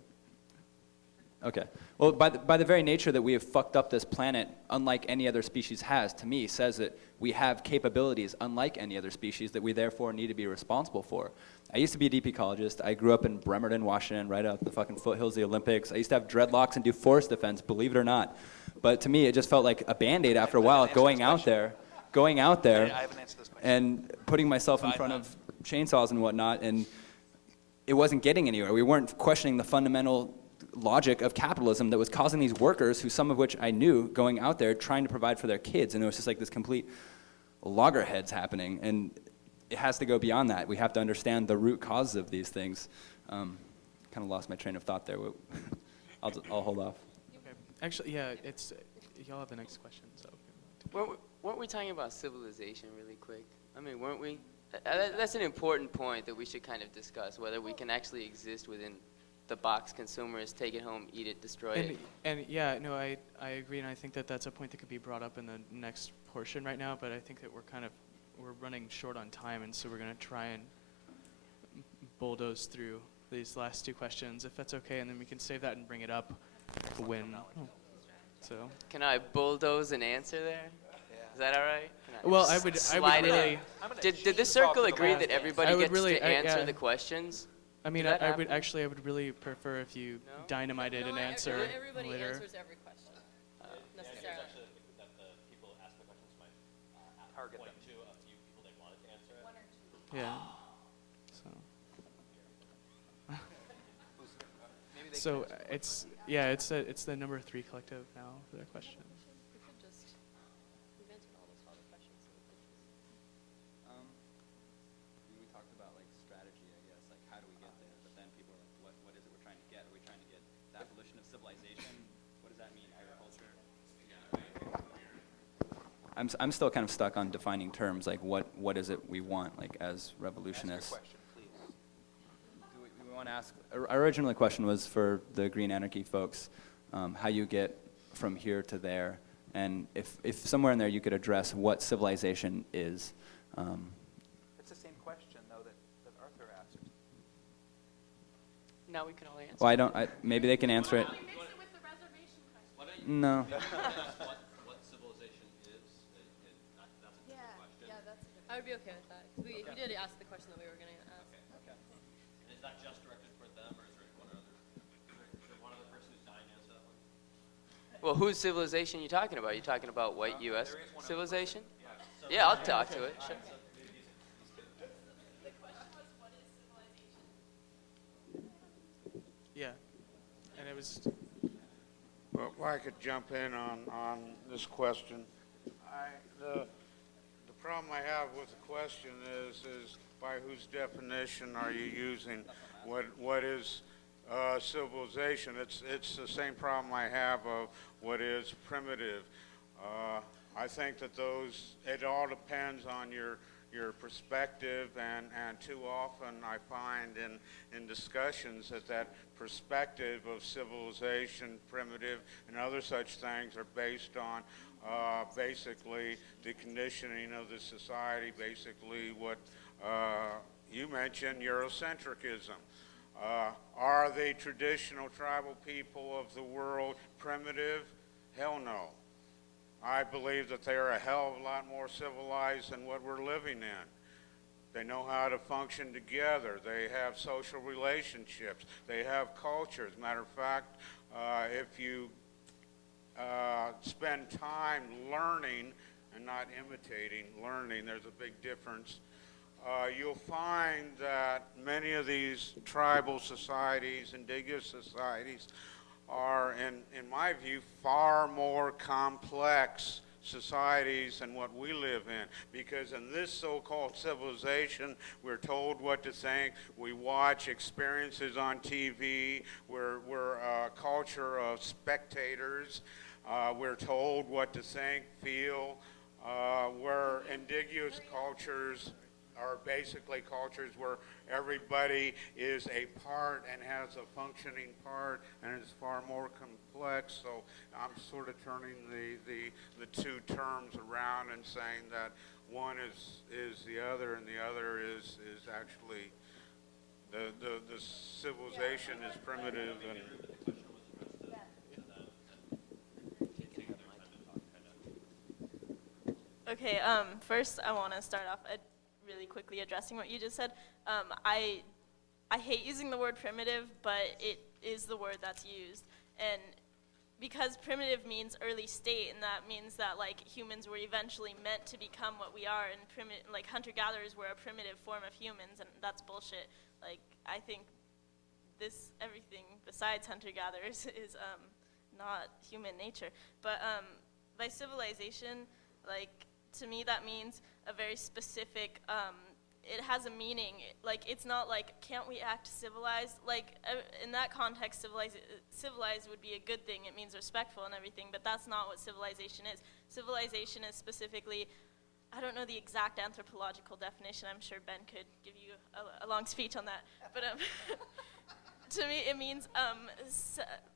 Okay. Well, by the very nature that we have fucked up this planet, unlike any other species has, to me, says that we have capabilities unlike any other species that we therefore need to be responsible for. I used to be a deep ecologist. I grew up in Bremerton, Washington, right out the fucking foothills of the Olympics. I used to have dreadlocks and do forest defense, believe it or not. But to me, it just felt like a Band-Aid after a while, going out there and putting myself in front of chainsaws and whatnot, and it wasn't getting anywhere. We weren't questioning the fundamental logic of capitalism that was causing these workers, who some of which I knew, going out there trying to provide for their kids, and it was just like this complete loggerheads happening, and it has to go beyond that. We have to understand the root causes of these things. Kind of lost my train of thought there. I'll hold off. Okay. Actually, yeah, it's y'all have the next question. So. Weren't we talking about civilization really quick? I mean, weren't we? That's an important point that we should kind of discuss, whether we can actually exist within the box consumers, take it home, eat it, destroy it. And yeah, no, I agree, and I think that that's a point that could be brought up in the next portion right now, but I think that we're running short on time, and so we're going to try and bulldoze through these last two questions, if that's okay, and then we can save that and bring it up when. So. Can I bulldoze an answer there? Is that all right? Well, I would really. Did the circle agree that everybody gets to answer the questions? I mean, I would really prefer if you dynamited an answer everybody later. answers every question. Necessarily. That the people who ask the questions might target them to a few people they wanted to answer it. One or two. Yeah. So. It's the number 3 collective now for their question. We could just. We've answered almost all the questions. So we could just. We talked about like strategy, I guess, like how do we get there? But then people are like, what is it we're trying to get? Are we trying to get the abolition of civilization? What does that mean, agriculture? I'm still kind of stuck on defining terms, like what is it we want, like as revolutionists. Ask your question, please. We want to ask, our original question was for the Green Anarchy folks, how you get from here to there, and if somewhere in there you could address what civilization is. It's the same question, though, that Arthur asked. Now we can all answer. Well, maybe they can answer it. Mix it with the reservation question. No. What civilization is? That's a different question. Yeah, I would be okay with that. He did ask the question that we were going to ask. Okay. And is that just directed for them, or is there one other? Is there one other person who's dying to answer that one? Well, whose civilization are you talking about? Are you talking about white U.S. civilization? Yeah, I'll talk to it. Sure. Yeah, and it was. Well, if I could jump in on this question. The problem I have with the question is by whose definition are you using? What is civilization? It's the same problem I have of what is primitive. I think that it all depends on your perspective, and too often I find in discussions that perspective of civilization, primitive, and other such things are based on basically the conditioning of the society, basically what you mentioned, Eurocentrism. Are the traditional tribal people of the world primitive? Hell no. I believe that they are a hell of a lot more civilized than what we're living in. They know how to function together. They have social relationships. They have culture. As a matter of fact, if you spend time learning and not imitating, learning, there's a big difference. You'll find that many of these tribal societies, indigenous societies, are, in my view, far more complex societies than what we live in. Because in this so-called civilization, we're told what to think. We watch experiences on TV. We're a culture of spectators. We're told what to think, feel. Where indigenous cultures are basically cultures where everybody is a part and has a functioning part, and it's far more complex. So I'm sort of turning the two terms around and saying that one is the other, and the other is actually the civilization is primitive. And Okay, first I want to start off really quickly addressing what you just said. I hate using the word primitive, but it is the word that's used. And because primitive means early state, and that means that like humans were eventually meant to become what we are, and like hunter-gatherers were a primitive form of humans, and that's bullshit. Like, I think everything besides hunter-gatherers is not human nature. But by civilization, like, to me that means a very specific, it has a meaning. Like, it's not like, can't we act civilized? Like, in that context, civilized would be a good thing. It means respectful and everything, but that's not what civilization is. Civilization is specifically, I don't know the exact anthropological definition. I'm sure Ben could give you a long speech on that. But to me, it means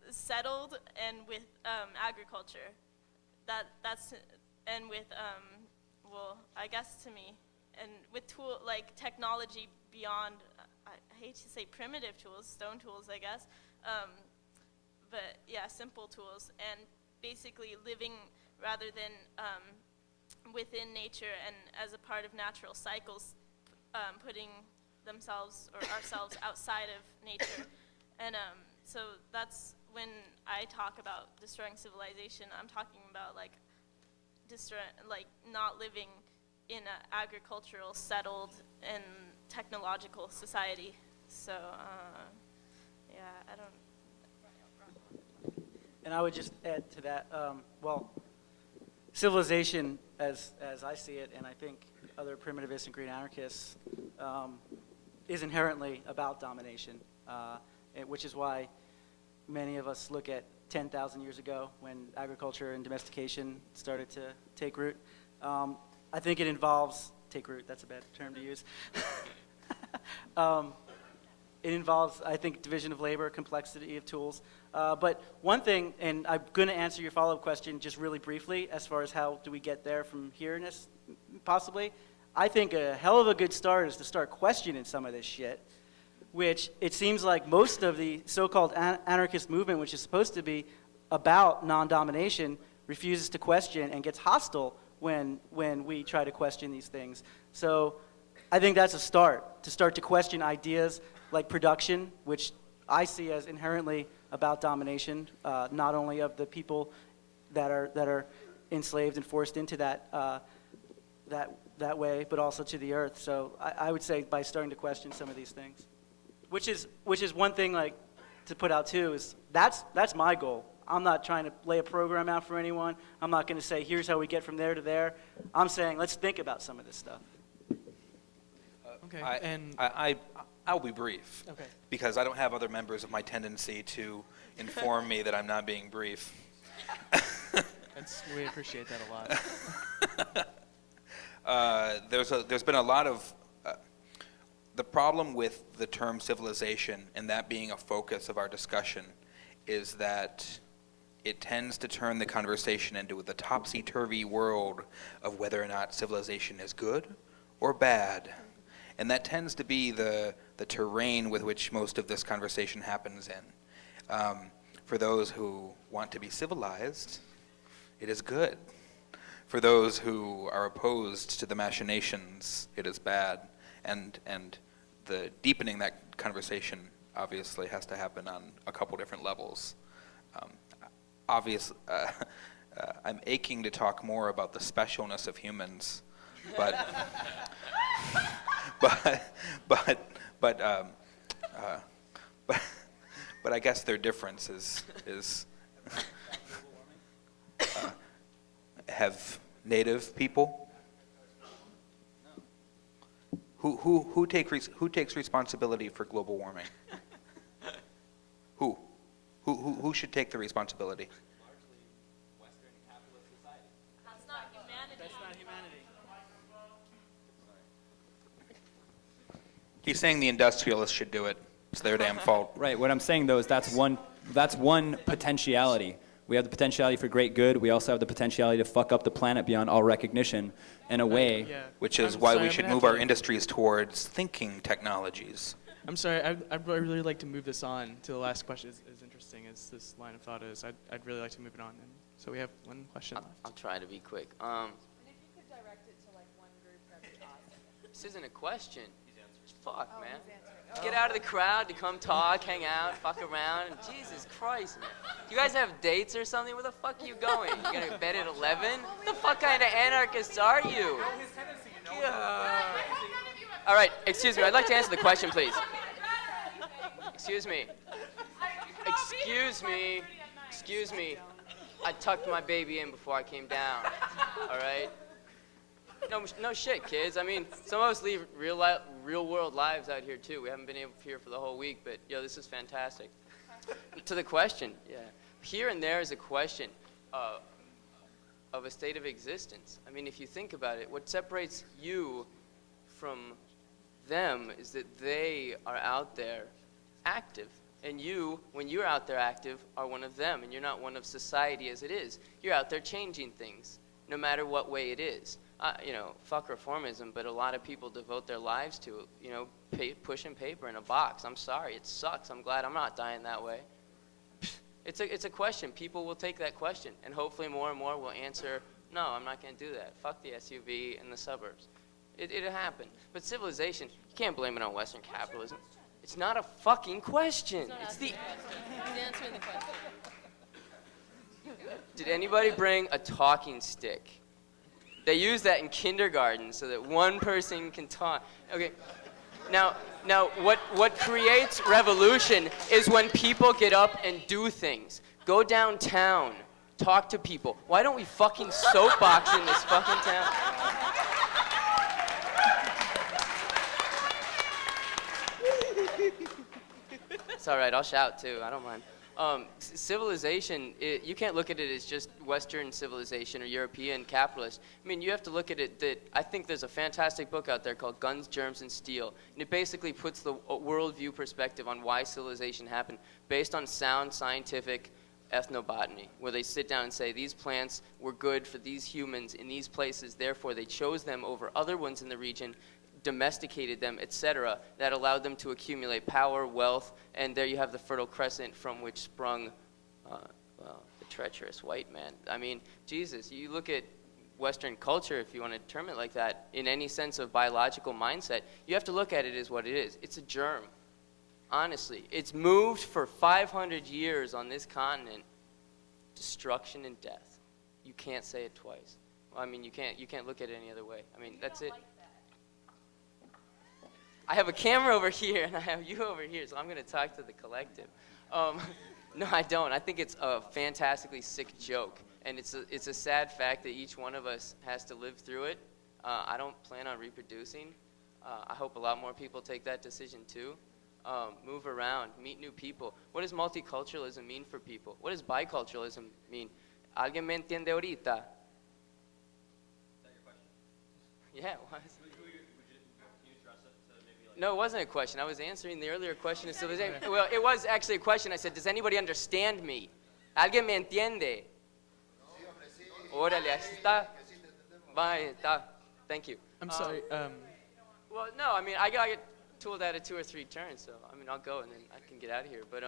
settled and with agriculture. And with, well, I guess to me, and with technology beyond, I hate to say primitive tools, stone tools, I guess, but yeah, simple tools, and basically living rather than within nature and as a part of natural cycles, putting themselves or ourselves outside of nature. And so that's when I talk about destroying civilization, I'm talking about like not living in an agricultural, settled, and technological society. So, yeah, I don't. And I would just add to that, well, civilization, as I see it, and I think other primitivists and green anarchists, is inherently about domination, which is why many of us look at 10,000 years ago when agriculture and domestication started to take root. I think it involves, take root, that's a bad term to use. It involves, I think, division of labor, complexity of tools. But one thing, and I'm going to answer your follow-up question just really briefly as far as how do we get there from here, possibly. I think a hell of a good start is to start questioning some of this shit, which it seems like most of the so-called anarchist movement, which is supposed to be about non-domination, refuses to question and gets hostile when we try to question these things. So I think that's a start, to start to question ideas like production, which I see as inherently about domination, not only of the people that are enslaved and forced into that way, but also to the earth. So I would say by starting to question some of these things, which is one thing like to put out too, is that's my goal. I'm not trying to lay a program out for anyone. I'm not going to say, here's how we get from there to there. I'm saying, let's think about some of this stuff. Okay, I'll be brief. Okay. Because I don't have other members of my tendency to inform me that I'm not being brief. We appreciate that a lot. There's been a lot of, the problem with the term civilization and that being a focus of our discussion is that it tends to turn the conversation into the topsy-turvy world of whether or not civilization is good or bad. And that tends to be the terrain with which most of this conversation happens in. For those who want to be civilized, it is good. For those who are opposed to the machinations, it is bad. And the deepening that conversation obviously has to happen on a couple different levels. I'm aching to talk more about the specialness of humans, but I guess their difference is have native people who takes responsibility for global warming? Who should take the responsibility? That's not humanity. That's not humanity. He's saying the industrialists should do it. It's their damn fault. Right. What I'm saying though is that's one potentiality. We have the potentiality for great good. We also have the potentiality to fuck up the planet beyond all recognition in a way. Yeah. Which is why we should move our industries towards thinking technologies. I'm sorry, I'd really like to move this on to the last question, as interesting as this line of thought is. I'd really like to move it on. And so we have one question left. I'll try to be quick. And if you could direct This isn't a question. Fuck, man. Get out of the crowd to come talk, hang out, fuck around. Jesus Christ, man. You guys have dates or something? Where the fuck are you going? You gonna bed at 11? What the fuck kind of anarchists are you? All right, excuse me. I'd like to answer the question, please. Excuse me. Excuse me. Excuse me. I tucked my baby in before I came down. All right? No shit, kids. I mean, some of us lead real world lives out here too. We haven't been here for the whole week, but yo, this is fantastic. To the question, yeah. Here and there is a question of a state of existence. I mean, if you think about it, what separates you from them is that they are out there active. And you, when you're out there active, are one of them, and you're not one of society as it is. You're out there changing things, no matter what way it is. You know, fuck reformism, but a lot of people devote their lives to, you know, pushing paper in a box. I'm sorry, it sucks. I'm glad I'm not dying that way. It's a question. People will take that question, and hopefully more and more will answer, no, I'm not going to do that. Fuck the SUV in the suburbs. It'll happen. But civilization, you can't blame it on Western capitalism. It's not a fucking question. It's the... He's answering the question. Did anybody bring a talking stick? They use that in kindergarten so that one person can talk. Okay. Now what creates revolution is when people get up and do things. Go downtown. Talk to people. Why don't we fucking soapbox in this fucking town? It's all right, I'll shout too, I don't mind. Civilization, you can't look at it as just Western civilization or European capitalist. I mean, you have to look at it that, I think there's a fantastic book out there called Guns, Germs, and Steel. And it basically puts the worldview perspective on why civilization happened based on sound scientific ethnobotany, where they sit down and say these plants were good for these humans in these places, therefore they chose them over other ones in the region, domesticated them, etc., that allowed them to accumulate power, wealth, and there you have the Fertile Crescent from which sprung, well, the treacherous white man. I mean, Jesus, you look at Western culture, if you want to term it like that, in any sense of biological mindset, you have to look at it as what it is. It's a germ, honestly. It's moved for 500 years on this continent, destruction and death. You can't say it twice. Well, I mean, you can't look at it any other way. I mean, that's it. I have a camera over here, and I have you over here, so I'm going to talk to the collective. No, I don't. I think it's a fantastically sick joke, and it's a sad fact that each one of us has to live through it. I don't plan on reproducing. I hope a lot more people take that decision, too. Move around, meet new people. What does multiculturalism mean for people? What does biculturalism mean? ¿Alguien me entiende ahorita? Is that your question? Yeah, it was. No, No, it wasn't a question. I was answering the earlier question of civilization. Well, it was actually a question. I said, does anybody understand me? ¿Alguien me entiende? Órale, así está. Bye, está. Thank you. I'm sorry. Well, no, I mean, I get tooled out of 2 or 3 turns, so, I mean, I'll go and then I can get out of here. But,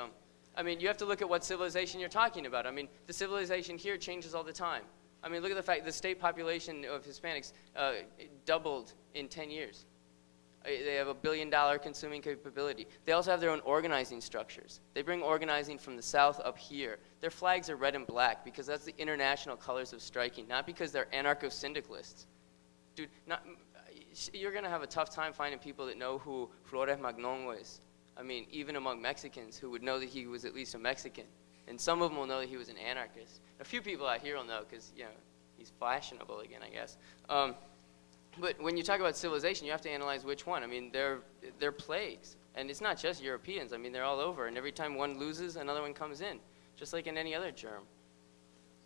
I mean, you have to look at what civilization you're talking about. I mean, the civilization here changes all the time. I mean, look at the fact the state population of Hispanics doubled in 10 years. They have $1 billion consuming capability. They also have their own organizing structures. They bring organizing from the South up here. Their flags are red and black because that's the international colors of striking, not because they're anarcho-syndicalists. Dude, you're going to have a tough time finding people that know who Flores Magnon was. I mean, even among Mexicans who would know that he was at least a Mexican. And some of them will know that he was an anarchist. A few people out here will know because, you know, he's fashionable again, I guess. But when you talk about civilization, you have to analyze which one. I mean, they're plagues. And it's not just Europeans. I mean, they're all over. And every time one loses, another one comes in. Just like in any other germ.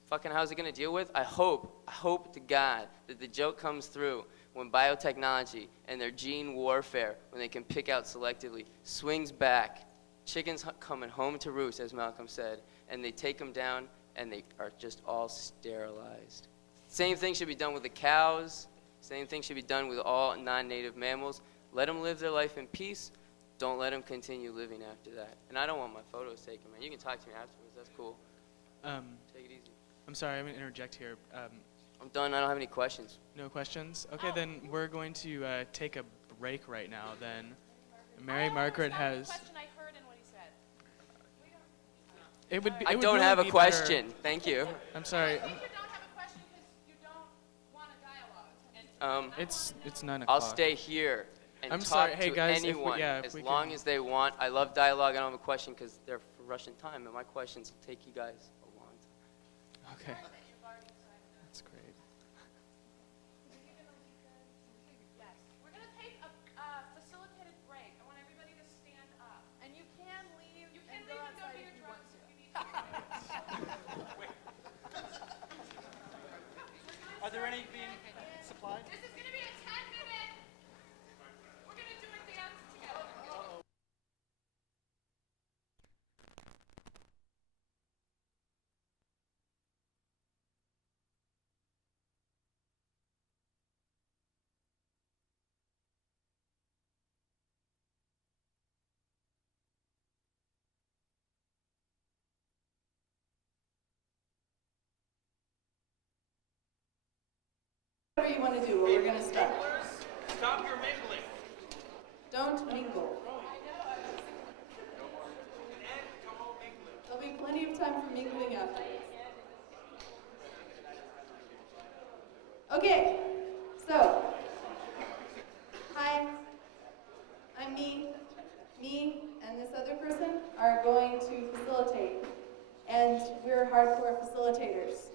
Fucking how's it going to deal with? I hope to God that the joke comes through when biotechnology and their gene warfare, when they can pick out selectively, swings back. Chickens coming home to roost, as Malcolm said. And they take them down, and they are just all sterilized. Same thing should be done with the cows. Same thing should be done with all non-native mammals. Let them live their life in peace. Don't let them continue living after that. And I don't want my photos taken, man. You can talk to me afterwards. That's cool. Take it easy. I'm sorry, I'm going to interject here. I'm done. I don't have any questions. No questions? Okay, then we're going to take a break right now then. Mary Margaret has... It would be, I it would don't really have a be question. better- Thank you. I'm sorry. It's 9 o'clock. I'll stay here and I'm talk sorry. Hey to guys, anyone if as we long can- as they want. I love dialogue. I don't have a question because they're for Russian time, and my questions will take you guys a long time. Okay. That's great. We're going to take a facilitated break. I want everybody to stand up. And you can leave and go to your drugs if you need to. Are there any being supplied? This is going to be a 10-minute. We're going to do a dance together. Whatever you want to do, but we're going to start. Stop your mingling. Don't mingle. There'll be plenty of time for mingling afterwards. Okay, so, hi, I'm me. Me and this other person are going to facilitate, and we're hardcore facilitators.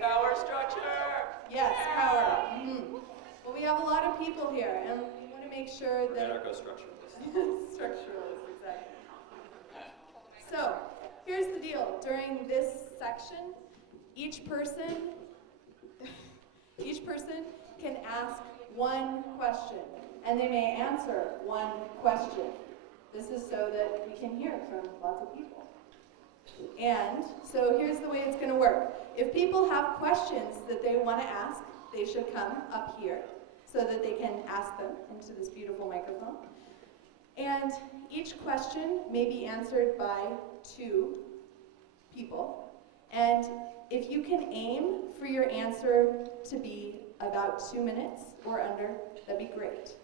Power structure. Yes, power. Well, we have a lot of people here, and we want to make sure that... Anarcho-structuralists. Structuralists, exactly. So, here's the deal. During this section, each person can ask one question, and they may answer one question. This is so that we can hear from lots of people. And so here's the way it's going to work. If people have questions that they want to ask, they should come up here so that they can ask them into this beautiful microphone. And each question may be answered by 2 people. And if you can aim for your answer to be about 2 minutes or under, that'd be great.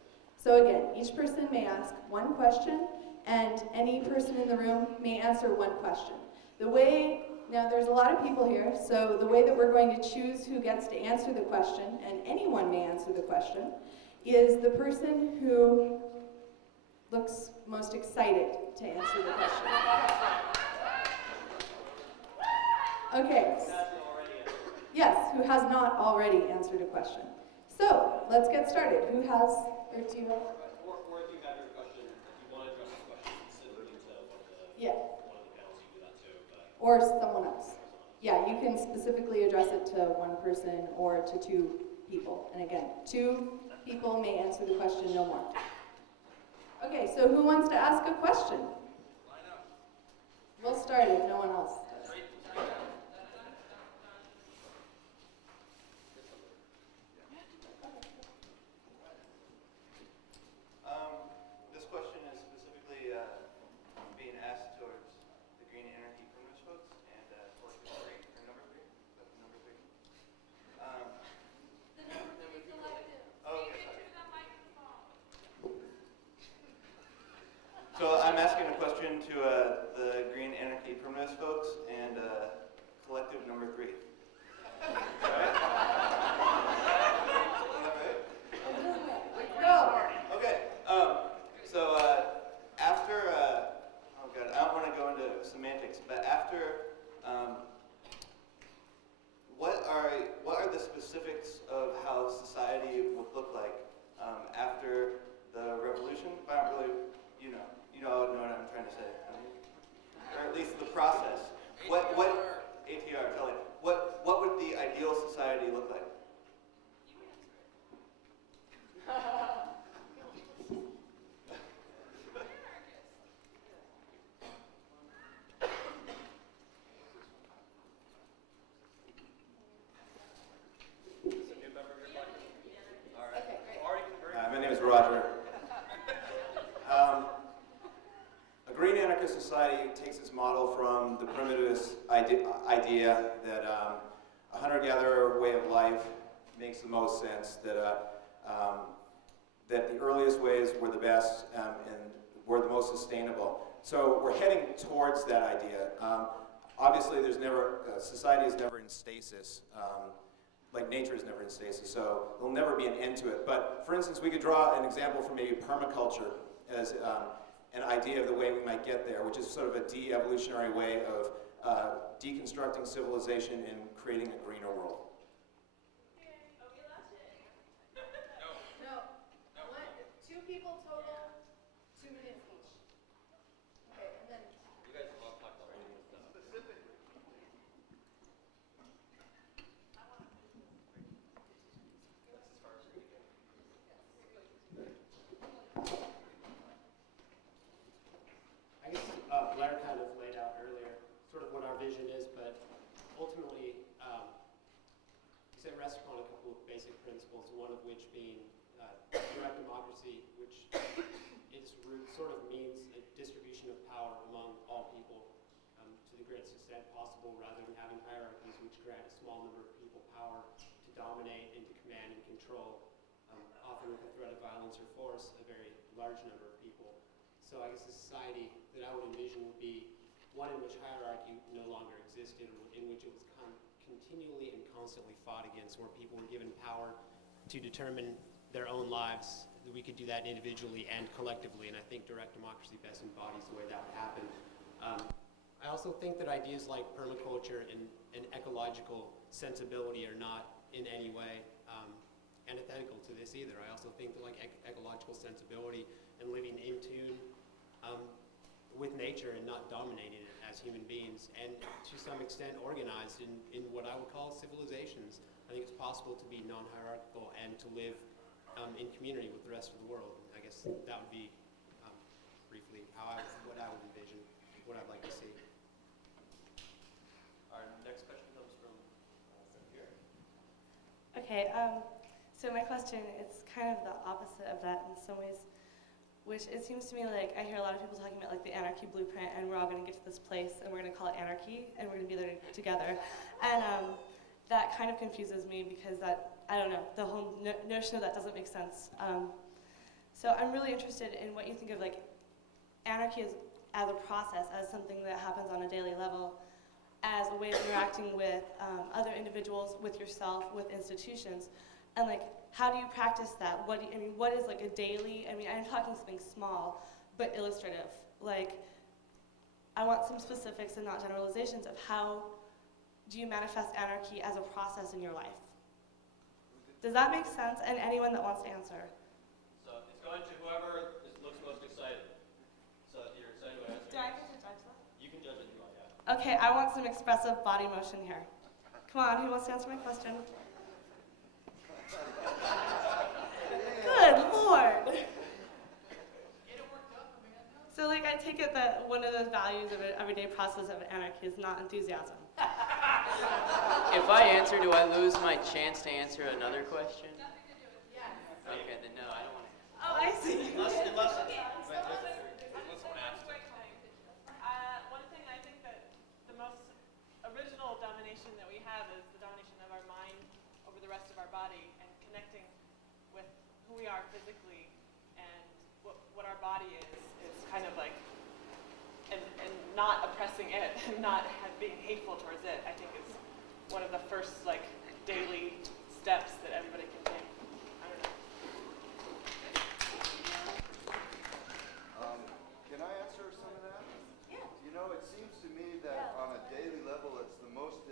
So again, each person may ask one question, and any person in the room may answer one question. Now there's a lot of people here, so the way that we're going to choose who gets to answer the question, and anyone may answer the question, is the person who looks most excited to answer the question. Okay. Yes, who has not already answered a question. So, let's get started. Who has, or do you have? Or if you have your question, if you want to address the question specifically to one of the panels, you do that too. Or someone else. Yeah, you can specifically address it to one person or to 2 people. And again, 2 people may answer the question, no more. Okay, so who wants to ask a question? We'll start if no one else does. This question is specifically being asked towards the Green Anarchy primitive folks and Collective 3, or number 3? Is that the number 3? The number 3 collective. Oh, okay, Speak sorry. into the microphone. So I'm asking a question to the Green Anarchy primitive folks and Collective number 3. Right? Okay, so after, oh god, I don't want to go into semantics, but after, what are the specifics of how society would look like after the revolution? I don't really, you all know what I'm trying to say, or at least the process. What ATR, tell me, what would the ideal society look like? My name is Roger. A green anarchist society takes its model from the primitivist idea that a hunter-gatherer way of life makes the most sense, that the earliest ways were the best and were the most sustainable. So we're heading towards that idea. Obviously, there's never, society is never in stasis, like nature is never in stasis, so there'll never be an end to it. But for instance, we could draw an example from maybe permaculture as an idea of the way we might get there, which is sort of a de-evolutionary way of deconstructing civilization and creating a greener world. Two people total, 2 minutes each. Okay, and then. You guys have all talked about all this stuff. Specific. That's as far as we're going to get. I guess Blair kind of laid out earlier sort of what our vision is, but ultimately, it rests upon a couple of basic principles, one of which being direct democracy, which its root sort of means a distribution of power among all people to the greatest extent possible, rather than having hierarchies which grant a small number of people power to dominate and to command and control, often with the threat of violence or force, a very large number of people. So I guess a society that I would envision would be one in which hierarchy no longer existed, or in which it was continually and constantly fought against, where people were given power to determine their own lives. We could do that individually and collectively, and I think direct democracy best embodies the way that would happen. I also think that ideas like permaculture and ecological sensibility are not in any way antithetical to this either. I also think that like ecological sensibility and living in tune with nature and not dominating it as human beings, and to some extent organized in what I would call civilizations. I think it's possible to be non-hierarchical and to live in community with the rest of the world. I guess that would be briefly what I would envision, what I'd like to see. Our next question comes from here. Okay, so my question is kind of the opposite of that in some ways, which it seems to me like I hear a lot of people talking about like the anarchy blueprint, and we're all going to get to this place and we're going to call it anarchy and we're going to be there together. And that kind of confuses me because that, I don't know, the whole notion of that doesn't make sense. So I'm really interested in what you think of like anarchy as a process, as something that happens on a daily level, as a way of interacting with other individuals, with yourself, with institutions, and like how do you practice that? What is like a daily? I'm talking something small but illustrative. Like I want some specifics and not generalizations of how do you manifest anarchy as a process in your life? Does that make sense? And anyone that wants to answer. So it's going to whoever looks most excited. So if you're excited about answering. Do I get to judge that? You can judge it if you want, yeah. Okay, I want some expressive body motion here. Come on, who wants to answer my question? Good Lord. So like I take it that one of the values of an everyday process of anarchy is not enthusiasm. If I answer, do I lose my chance to answer another question? Okay, then no, I don't want to. Oh, I see. One thing I think that the most original domination that we have is the domination of our mind over the rest of our body, and connecting with who we are physically and what our body is kind of like, and not oppressing it, and not being hateful towards it, I think is one of the first like daily steps that everybody can take. I don't know. Can I answer some of that? Yeah. You know, it seems to me that on a daily level, it's the most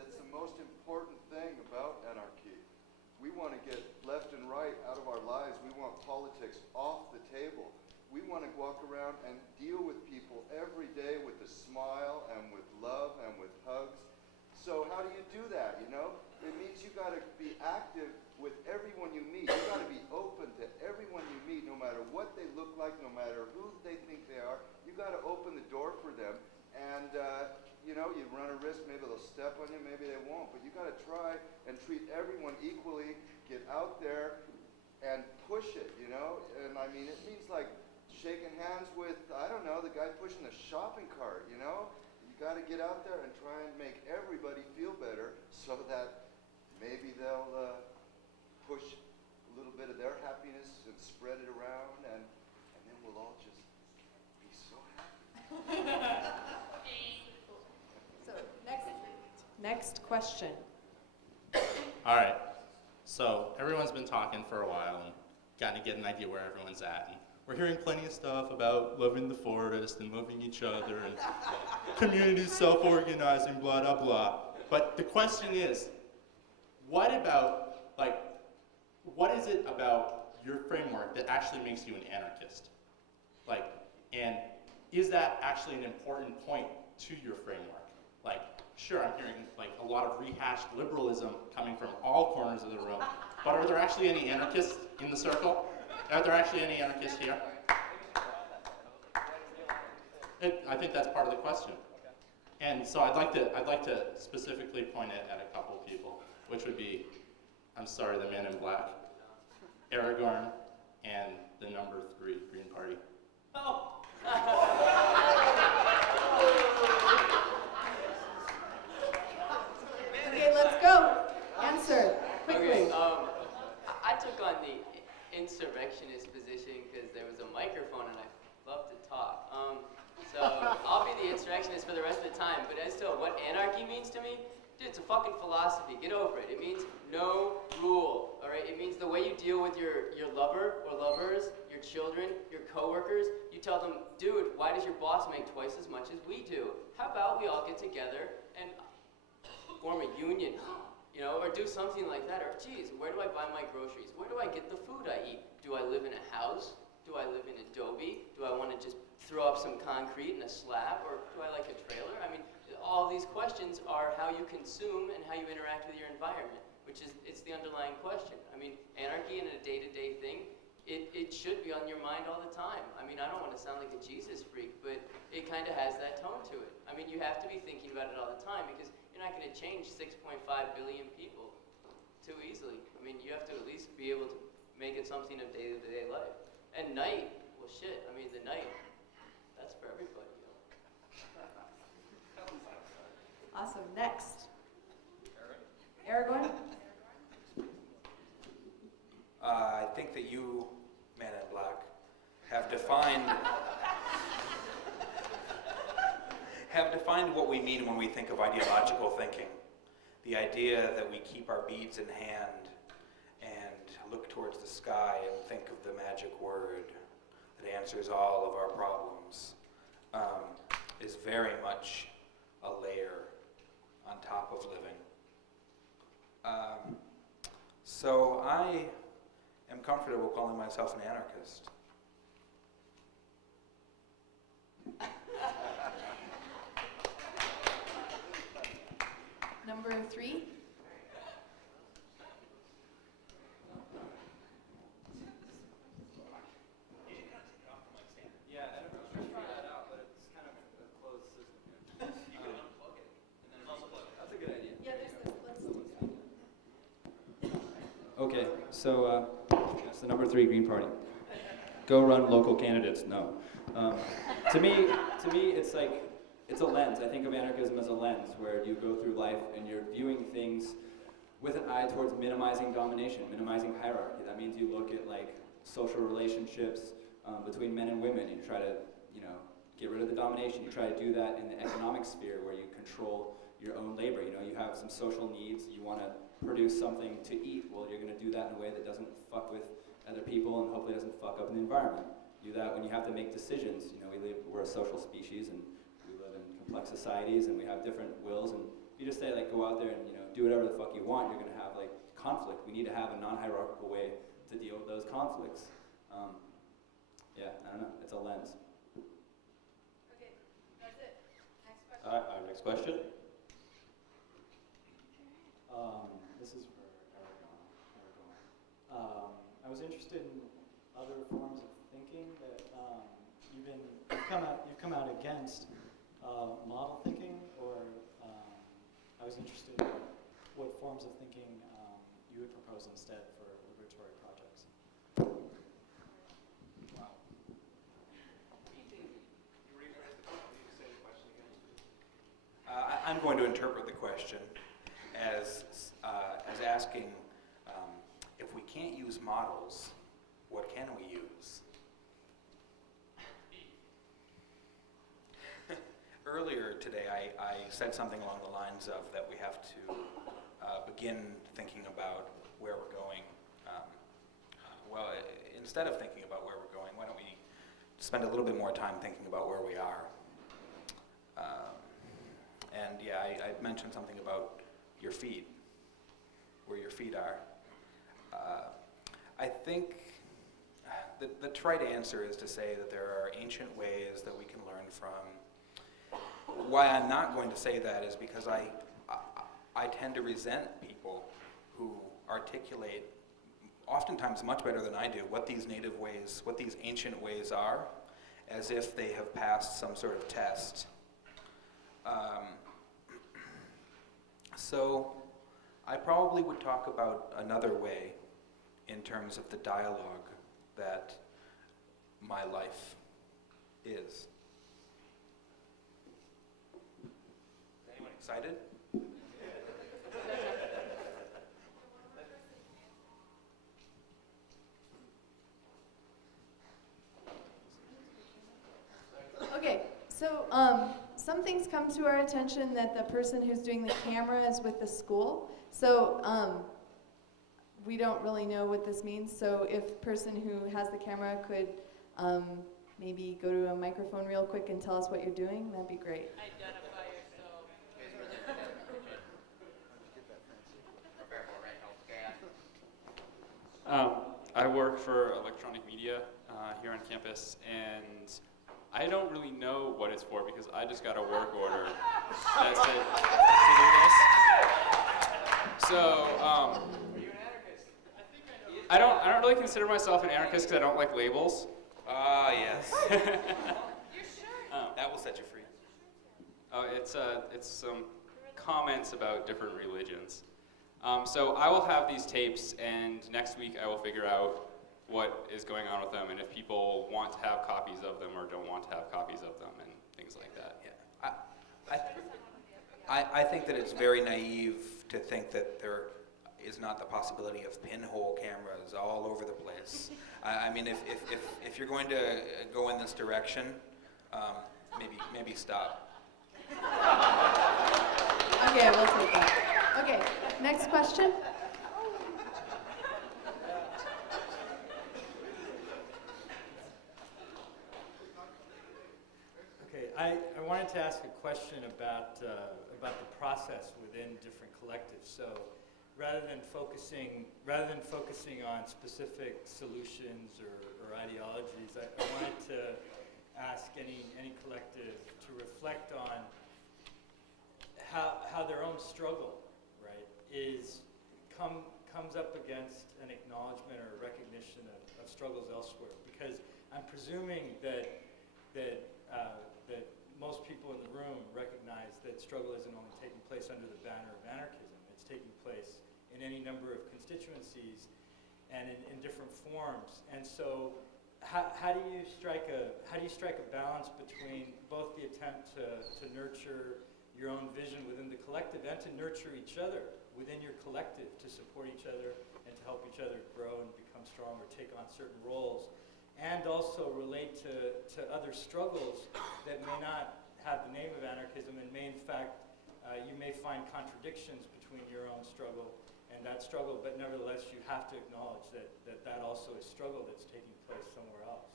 important thing about anarchy. We want to get left and right out of our lives. We want politics off the table. We want to walk around and deal with people every day with a smile and with love and with hugs. So how do you do that, you know? It means you got to be active with everyone you meet. You got to be open to everyone you meet, no matter what they look like, no matter who they think they are. You got to open the door for them. And, you know, you run a risk, maybe they'll step on you, maybe they won't. But you got to try and treat everyone equally, get out there and push it, you know? And I mean, it means like shaking hands with, I don't know, the guy pushing the shopping cart, you know? You got to get out there and try and make everybody feel better so that maybe they'll push a little bit of their happiness and spread it around, and then we'll all just be so happy. So next question. All right. So everyone's been talking for a while and gotten to get an idea where everyone's at. And we're hearing plenty of stuff about loving the forest and loving each other and communities self-organizing, blah, blah, blah. But the question is, what is it about your framework that actually makes you an anarchist? And is that actually an important point to your framework? Sure, I'm hearing a lot of rehashed liberalism coming from all corners of the room, but are there actually any anarchists in the circle? Are there actually any anarchists here? I think that's part of the question. And so I'd like to specifically point it at a couple people, which would be, I'm sorry, the man in black, Aragorn, and the number 3 Green Party. Oh. Okay, let's go. Answer quickly. Okay, I took on the insurrectionist position because there was a microphone and I love to talk. So I'll be the insurrectionist for the rest of the time. But as to what anarchy means to me, dude, it's a fucking philosophy. Get over it. It means no rule. All right. It means the way you deal with your lover or lovers, your children, your coworkers. You tell them, dude, why does your boss make twice as much as we do? How about we all get together and form a union, or do something like that. Or, geez, where do I buy my groceries? Where do I get the food I eat? Do I live in a house? Do I live in adobe? Do I want to just throw up some concrete and a slab? Or do I like a trailer? I mean, all these questions are how you consume and how you interact with your environment, it's the underlying question. I mean, anarchy in a day-to-day thing, it should be on your mind all the time. I mean, I don't want to sound like a Jesus freak, but it kind of has that tone to it. I mean, you have to be thinking about it all the time because you're not going to change 6.5 billion people too easily. I mean, you have to at least be able to make it something of day-to-day life. And night, well, shit, I mean, the night, that's for everybody. Awesome. Next. Aragorn? I think that you, man in black, have defined what we mean when we think of ideological thinking. The idea that we keep our beads in hand and look towards the sky and think of the magic word that answers all of our problems is very much a layer on top of living. So I am comfortable calling myself an anarchist. Number 3. Yeah, I don't know. I'm trying to figure that out, but it's kind of a closed system here. You can unplug it and then unplug it. That's a good idea. Yeah, there's this. Let's do that. Okay, so that's the number 3 Green Party. Go run local candidates. No. To me, it's like, it's a lens. I think of anarchism as a lens where you go through life and you're viewing things with an eye towards minimizing domination, minimizing hierarchy. That means you look at social relationships between men and women. You try to, get rid of the domination. You try to do that in the economic sphere where you control your own labor. You have some social needs. You want to produce something to eat. Well, you're going to do that in a way that doesn't fuck with other people and hopefully doesn't fuck up in the environment. Do that when you have to make decisions. We're a social species and we live in complex societies and we have different wills. And if you just say go out there and do whatever the fuck you want, you're going to have conflict. We need to have a non-hierarchical way to deal with those conflicts. Yeah, I don't know. It's a lens. Okay, that's it. Next question. All right, our next question. This is for Aragorn. I was interested in other forms of thinking that you've come out against model thinking, or I was interested in what forms of thinking you would propose instead for liberatory projects. Wow. I'm going to interpret the question as asking, if we can't use models, what can we use? Earlier today, I said something along the lines of that we have to begin thinking about where we're going. Well, instead of thinking about where we're going, why don't we spend a little bit more time thinking about where we are? And yeah, I mentioned something about your feet, where your feet are. I think the trite answer is to say that there are ancient ways that we can learn from. Why I'm not going to say that is because I tend to resent people who articulate, oftentimes much better than I do, what these native ways, what these ancient ways are, as if they have passed some sort of test. So I probably would talk about another way in terms of the dialogue that my life is. Is anyone excited? Okay, so some things come to our attention that the person who's doing the camera is with the school. So we don't really know what this means. So if the person who has the camera could maybe go to a microphone real quick and tell us what you're doing, that'd be great. Identify yourself. I work for electronic media here on campus, and I don't really know what it's for because I just got a work order that said to do this. So, Are you an anarchist? I don't really consider myself an anarchist because I don't like labels. Ah, yes. Your shirt. That will set you free. Oh, it's some comments about different religions. So I will have these tapes, and next week I will figure out what is going on with them, and if people want to have copies of them or don't want to have copies of them, and things like that. Yeah. I think that it's very naive to think that there is not the possibility of pinhole cameras all over the place. I mean, if you're going to go in this direction, maybe stop. Okay, we'll take that. Okay, next question. Okay, I wanted to ask a question about the process within different collectives. So, rather than focusing on specific solutions or ideologies, I wanted to ask any collective to reflect on how their own struggle, right, comes up against an acknowledgement or recognition of struggles elsewhere. Because I'm presuming that most people in the room recognize that struggle isn't only taking place under the banner of anarchism. It's taking place in any number of constituencies and in different forms. And so, how do you strike a balance between both the attempt to nurture your own vision within the collective and to nurture each other within your collective, to support each other and to help each other grow and become strong or take on certain roles, and also relate to other struggles that may not have the name of anarchism and may in fact, you may find contradictions between your own struggle and that struggle, but nevertheless you have to acknowledge that also is struggle that's taking place somewhere else.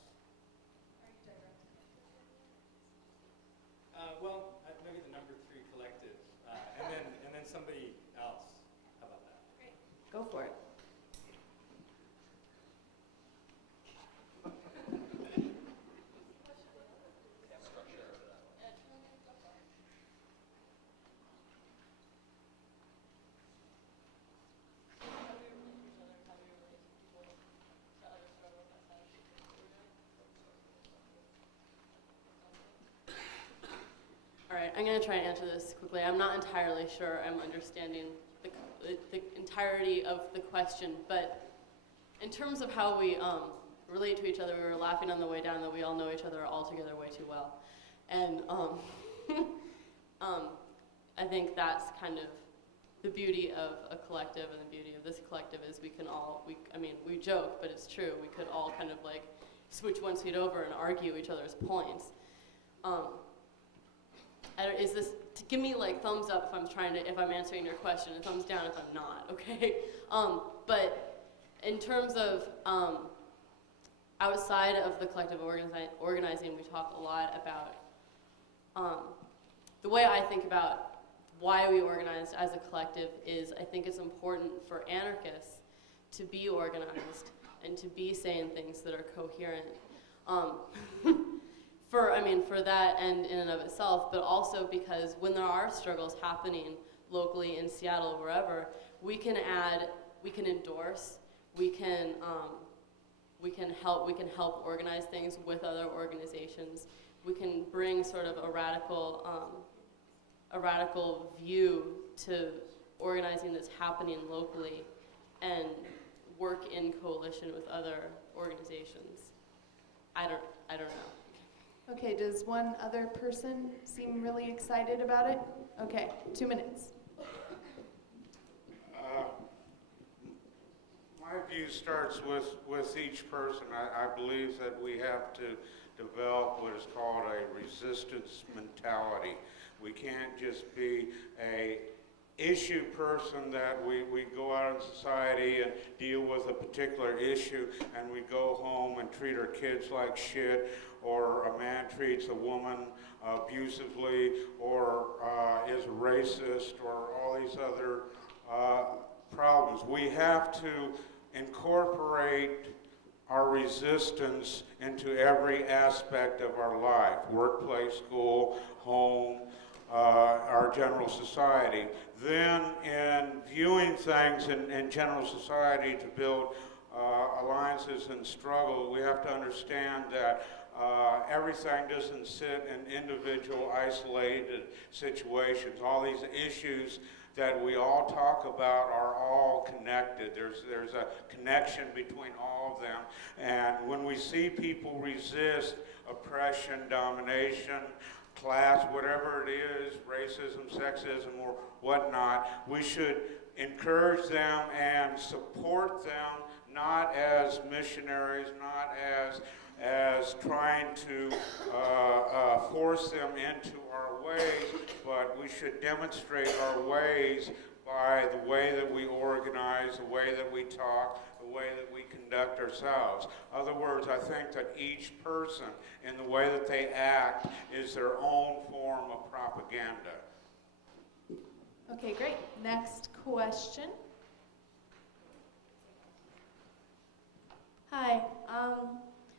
Well, maybe the number 3 collective, and then somebody else. How about that? Great. Go for it. All right, I'm going to try and answer this quickly. I'm not entirely sure I'm understanding the entirety of the question, but in terms of how we relate to each other, we were laughing on the way down that we all know each other altogether way too well. And I think that's kind of the beauty of a collective and the beauty of this collective is we joke, but it's true. We could all kind of like switch one seat over and argue each other's points. Give me like thumbs up if I'm answering your question, and thumbs down if I'm not, okay? But in terms of outside of the collective organizing, we talk a lot about the way I think about why we organized as a collective is I think it's important for anarchists to be organized and to be saying things that are coherent. For that end in and of itself, but also because when there are struggles happening locally in Seattle, wherever, we can endorse, we can help organize things with other organizations. We can bring sort of a radical view to organizing that's happening locally and work in coalition with other organizations. I don't know. Okay, does one other person seem really excited about it? Okay, 2 minutes. My view starts with each person. I believe that we have to develop what is called a resistance mentality. We can't just be a issue person that we go out in society and deal with a particular issue and we go home and treat our kids like shit, or a man treats a woman abusively, or is a racist, or all these other problems. We have to incorporate our resistance into every aspect of our life: workplace, school, home, our general society. Then in viewing things in general society to build alliances and struggle, we have to understand that everything doesn't sit in individual isolated situations. All these issues that we all talk about are all connected. There's a connection between all of them. And when we see people resist oppression, domination, class, whatever it is, racism, sexism, or whatnot, we should encourage them and support them, not as missionaries, not as trying to force them into our ways, but we should demonstrate our ways by the way that we organize, the way that we talk, the way that we conduct ourselves. In other words, I think that each person, in the way that they act, is their own form of propaganda. Okay, great. Next question. Hi.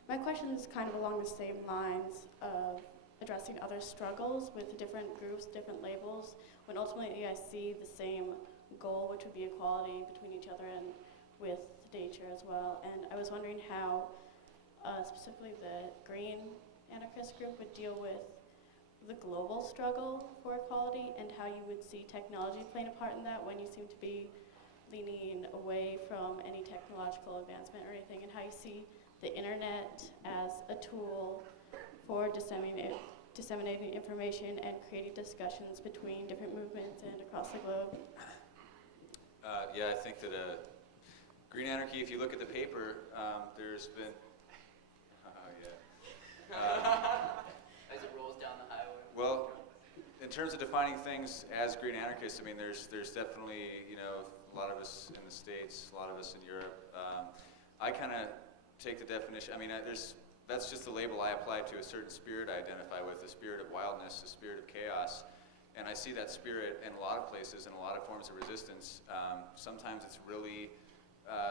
My question is kind of along the same lines of addressing other struggles with different groups, different labels, when ultimately I see the same goal, which would be equality between each other and with nature as well. And I was wondering how specifically the Green Anarchist group would deal with the global struggle for equality, and how you would see technology playing a part in that when you seem to be leaning away from any technological advancement or anything, and how you see the internet as a tool for disseminating information and creating discussions between different movements and across the globe. Yeah, I think that Green Anarchy, if you look at the paper, there's been, As it rolls down the highway. well, in terms of defining things as Green Anarchists, I mean, there's definitely, a lot of us in the States, a lot of us in Europe. I kind of take the definition, that's just the label I apply to a certain spirit I identify with, a spirit of wildness, a spirit of chaos. And I see that spirit in a lot of places, in a lot of forms of resistance. Sometimes it's really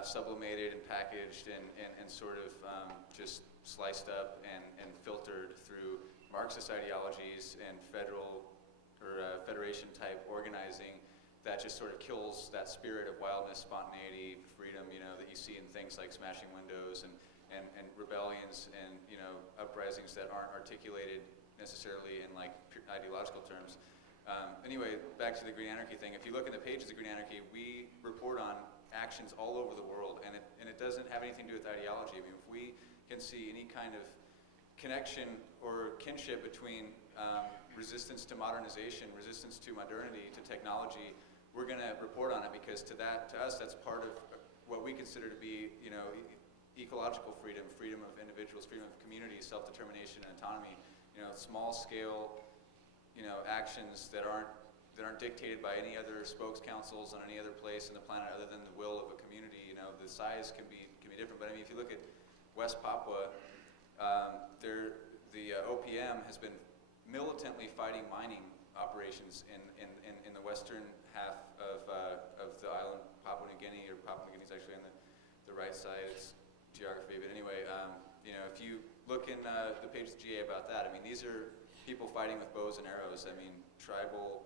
sublimated and packaged and sort of just sliced up and filtered through Marxist ideologies and federation type organizing that just sort of kills that spirit of wildness, spontaneity, freedom, that you see in things like smashing windows and rebellions and, uprisings that aren't articulated necessarily in like ideological terms. Anyway, back to the Green Anarchy thing. If you look at the pages of Green Anarchy, we report on actions all over the world, and it doesn't have anything to do with ideology. If we can see any kind of connection or kinship between resistance to modernization, resistance to modernity, to technology, we're going to report on it because to us, that's part of what we consider to be, ecological freedom, freedom of individuals, freedom of communities, self-determination and autonomy, small scale, actions that aren't dictated by any other spokes councils on any other place on the planet other than the will of a community. The size can be different, but I mean, if you look at West Papua, the OPM has been militantly fighting mining operations in the western half of the island, Papua New Guinea, or Papua New Guinea is actually on the right side. It's geography, but anyway, if you look in the pages of GA about that, I mean, these are people fighting with bows and arrows. I mean, tribal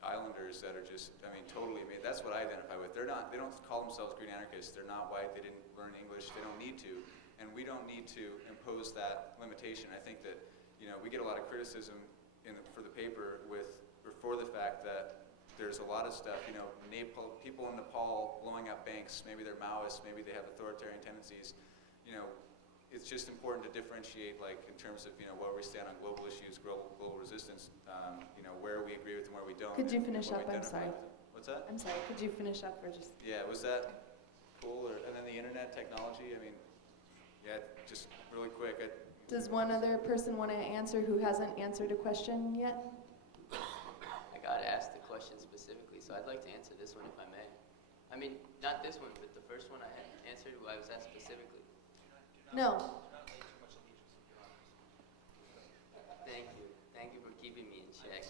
islanders that are just, totally. That's what I identify with. They don't call themselves Green Anarchists. They're not white. They didn't learn English. They don't need to, and we don't need to impose that limitation. I think that we get a lot of criticism for the paper for the fact that there's a lot of stuff. People in Nepal blowing up banks. Maybe they're Maoists. Maybe they have authoritarian tendencies. It's just important to differentiate, like in terms of where we stand on global issues, global resistance. Where we agree with and where we don't. Could you finish up? I'm sorry. What's that? I'm sorry. Could you finish up or just? Yeah, was that cool? And then the internet technology. Just really quick. Does one other person want to answer who hasn't answered a question yet? I got asked the question specifically, so I'd like to answer this one if I may. Not this one, but the first one I had answered who I was asked specifically. No. Thank you for keeping me in check.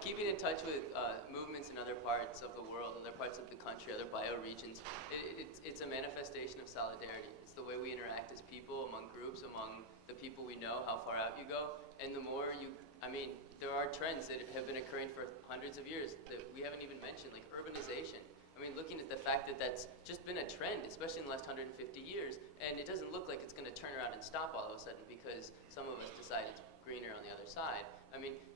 Keeping in touch with movements in other parts of the world, other parts of the country, other bioregions, it's a manifestation of solidarity. It's the way we interact as people, among groups, among the people we know, how far out you go. And the more there are trends that have been occurring for hundreds of years that we haven't even mentioned, like urbanization. Looking at the fact that that's just been a trend, especially in the last 150 years, and it doesn't look like it's going to turn around and stop all of a sudden because some of us decided it's greener on the other side.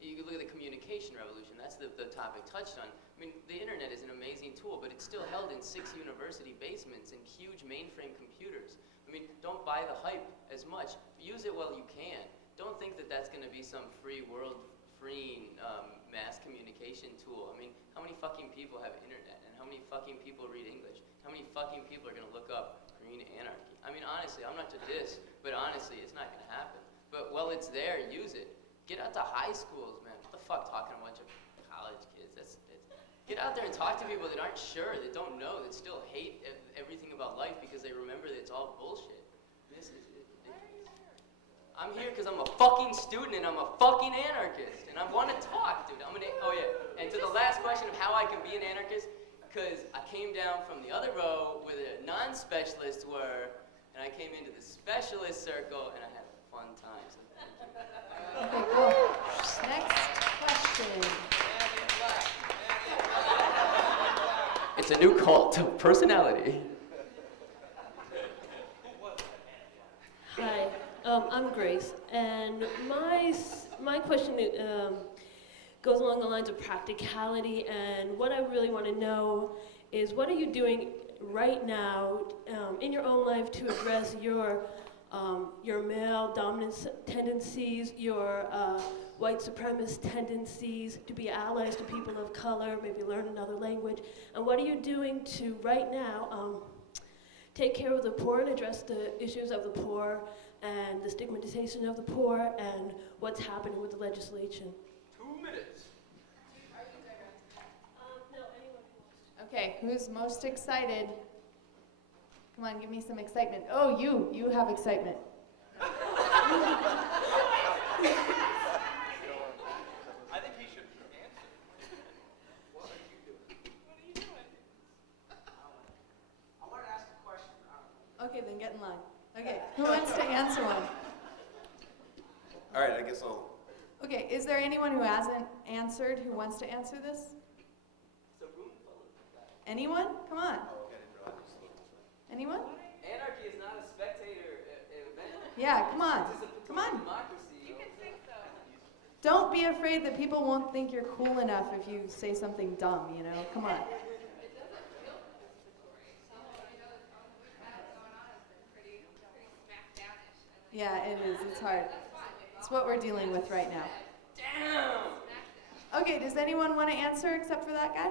You could look at the communication revolution. That's the topic touched on. The internet is an amazing tool, but it's still held in 6 university basements and huge mainframe computers. Don't buy the hype as much. Use it while you can. Don't think that that's going to be some free world-freeing mass communication tool. How many fucking people have internet? How many fucking people read English? How many fucking people are going to look up Green Anarchy? Honestly, I'm not to diss, but honestly, it's not going to happen. But while it's there, use it. Get out to high schools, man. What the fuck talking to a bunch of college kids? Get out there and talk to people that aren't sure, that don't know, that still hate everything about life because they remember that it's all bullshit. This is it. I'm here because I'm a fucking student and I'm a fucking anarchist. And I want to talk, dude. And to the last question of how I can be an anarchist, because I came down from the other row where the non-specialists were, and I came into the specialist circle, and I had a fun time, so thank you. Okay, cool. Next question. It's a new cult of personality. Hi, I'm Grace, and my question goes along the lines of practicality, and what I really want to know is what are you doing right now in your own life to address your male dominance tendencies, your white supremacist tendencies, to be allies to people of color, maybe learn another language, and what are you doing to right now take care of the poor and address the issues of the poor and the stigmatization of the poor and what's happening with the legislation? 2 minutes. Okay, who's most excited? Come on, give me some excitement. Oh, you have excitement. I think he should answer. What are you doing? I want to ask a question. Okay, then get in line. Okay, who wants to answer one? All right, I guess I'll. Okay, is there anyone who hasn't answered who wants to answer this? Anyone? Come on. Anyone? Anarchy is not a spectator event. Yeah, come on. Come on. Democracy. Don't be afraid that people won't think you're cool enough if you say something dumb, Come on. Yeah, it is. It's hard. It's what we're dealing with right now. Damn! Okay, does anyone want to answer except for that guy?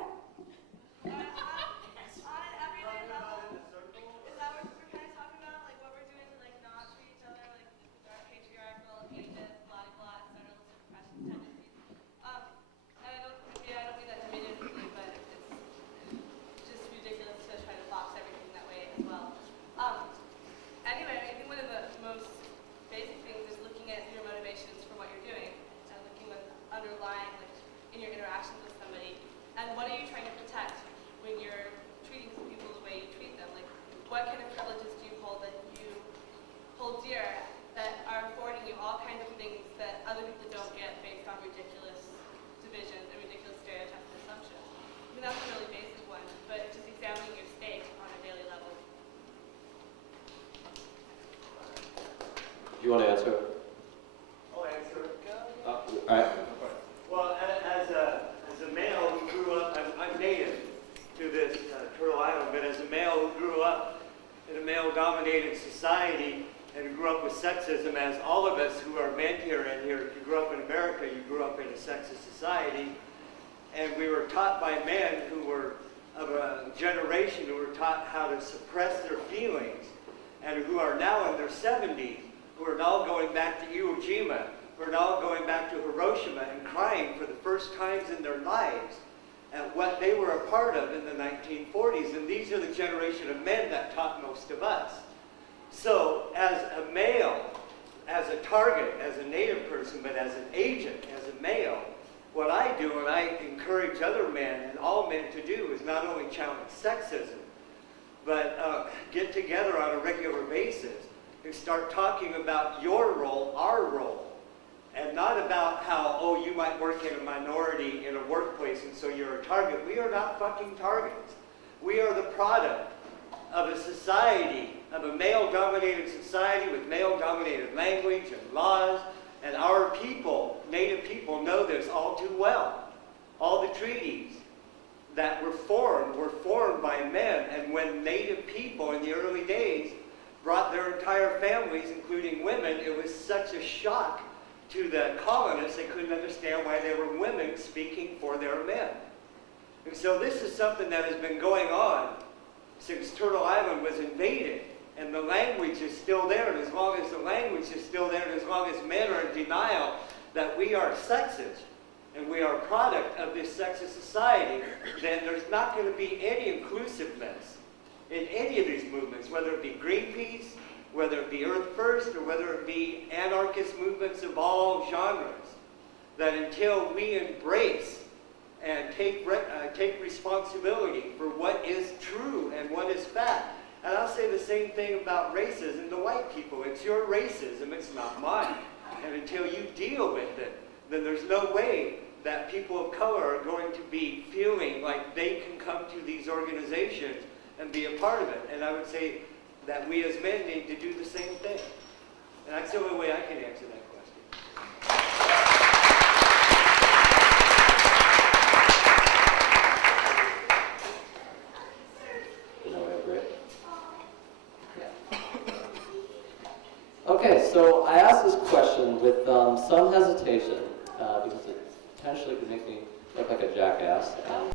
Do you want to answer? I'll answer. All right. Well, as a male who grew up, I'm native to this Turtle Island, but as a male who grew up in a male-dominated society and grew up with sexism, as all of us who are men here and here, if you grew up in America, you grew up in a sexist society, and we were taught by men who were of a generation who were taught how to suppress their feelings, and who are now in their 70s, who are now going back to Iwo Jima, who are now going back to Hiroshima and crying for the first times in their lives at what they were a part of in the 1940s. And these are the generation of men that taught most of us. So as a male, as a target, as a Native person, but as an agent, as a male, what I do, and I encourage other men and all men to do, is not only challenge sexism, but get together on a regular basis and start talking about your role, our role, and not about how, oh, you might work in a minority in a workplace and so you're a target. We are not fucking targets. We are the product of a society, of a male-dominated society with male-dominated language and laws, and our people, Native people, know this all too well. All the treaties that were formed by men, and when Native people in the early days brought their entire families, including women, it was such a shock to the colonists, they couldn't understand why there were women speaking for their men. And so this is something that has been going on since Turtle Island was invaded, and the language is still there, and as long as the language is still there, and as long as men are in denial that we are sexist, and we are a product of this sexist society, then there's not going to be any inclusiveness in any of these movements, whether it be Greenpeace, whether it be Earth First, or whether it be anarchist movements of all genres, that until we embrace and take responsibility for what is true and what is fact. And I'll say the same thing about racism to white people. It's your racism, it's not mine. And until you deal with it, then there's no way that people of color are going to be feeling like they can come to these organizations and be a part of it. And I would say that we as men need to do the same thing. And that's the only way I can answer that question. Okay, so I asked this question with some hesitation because it potentially could make me look like a jackass. And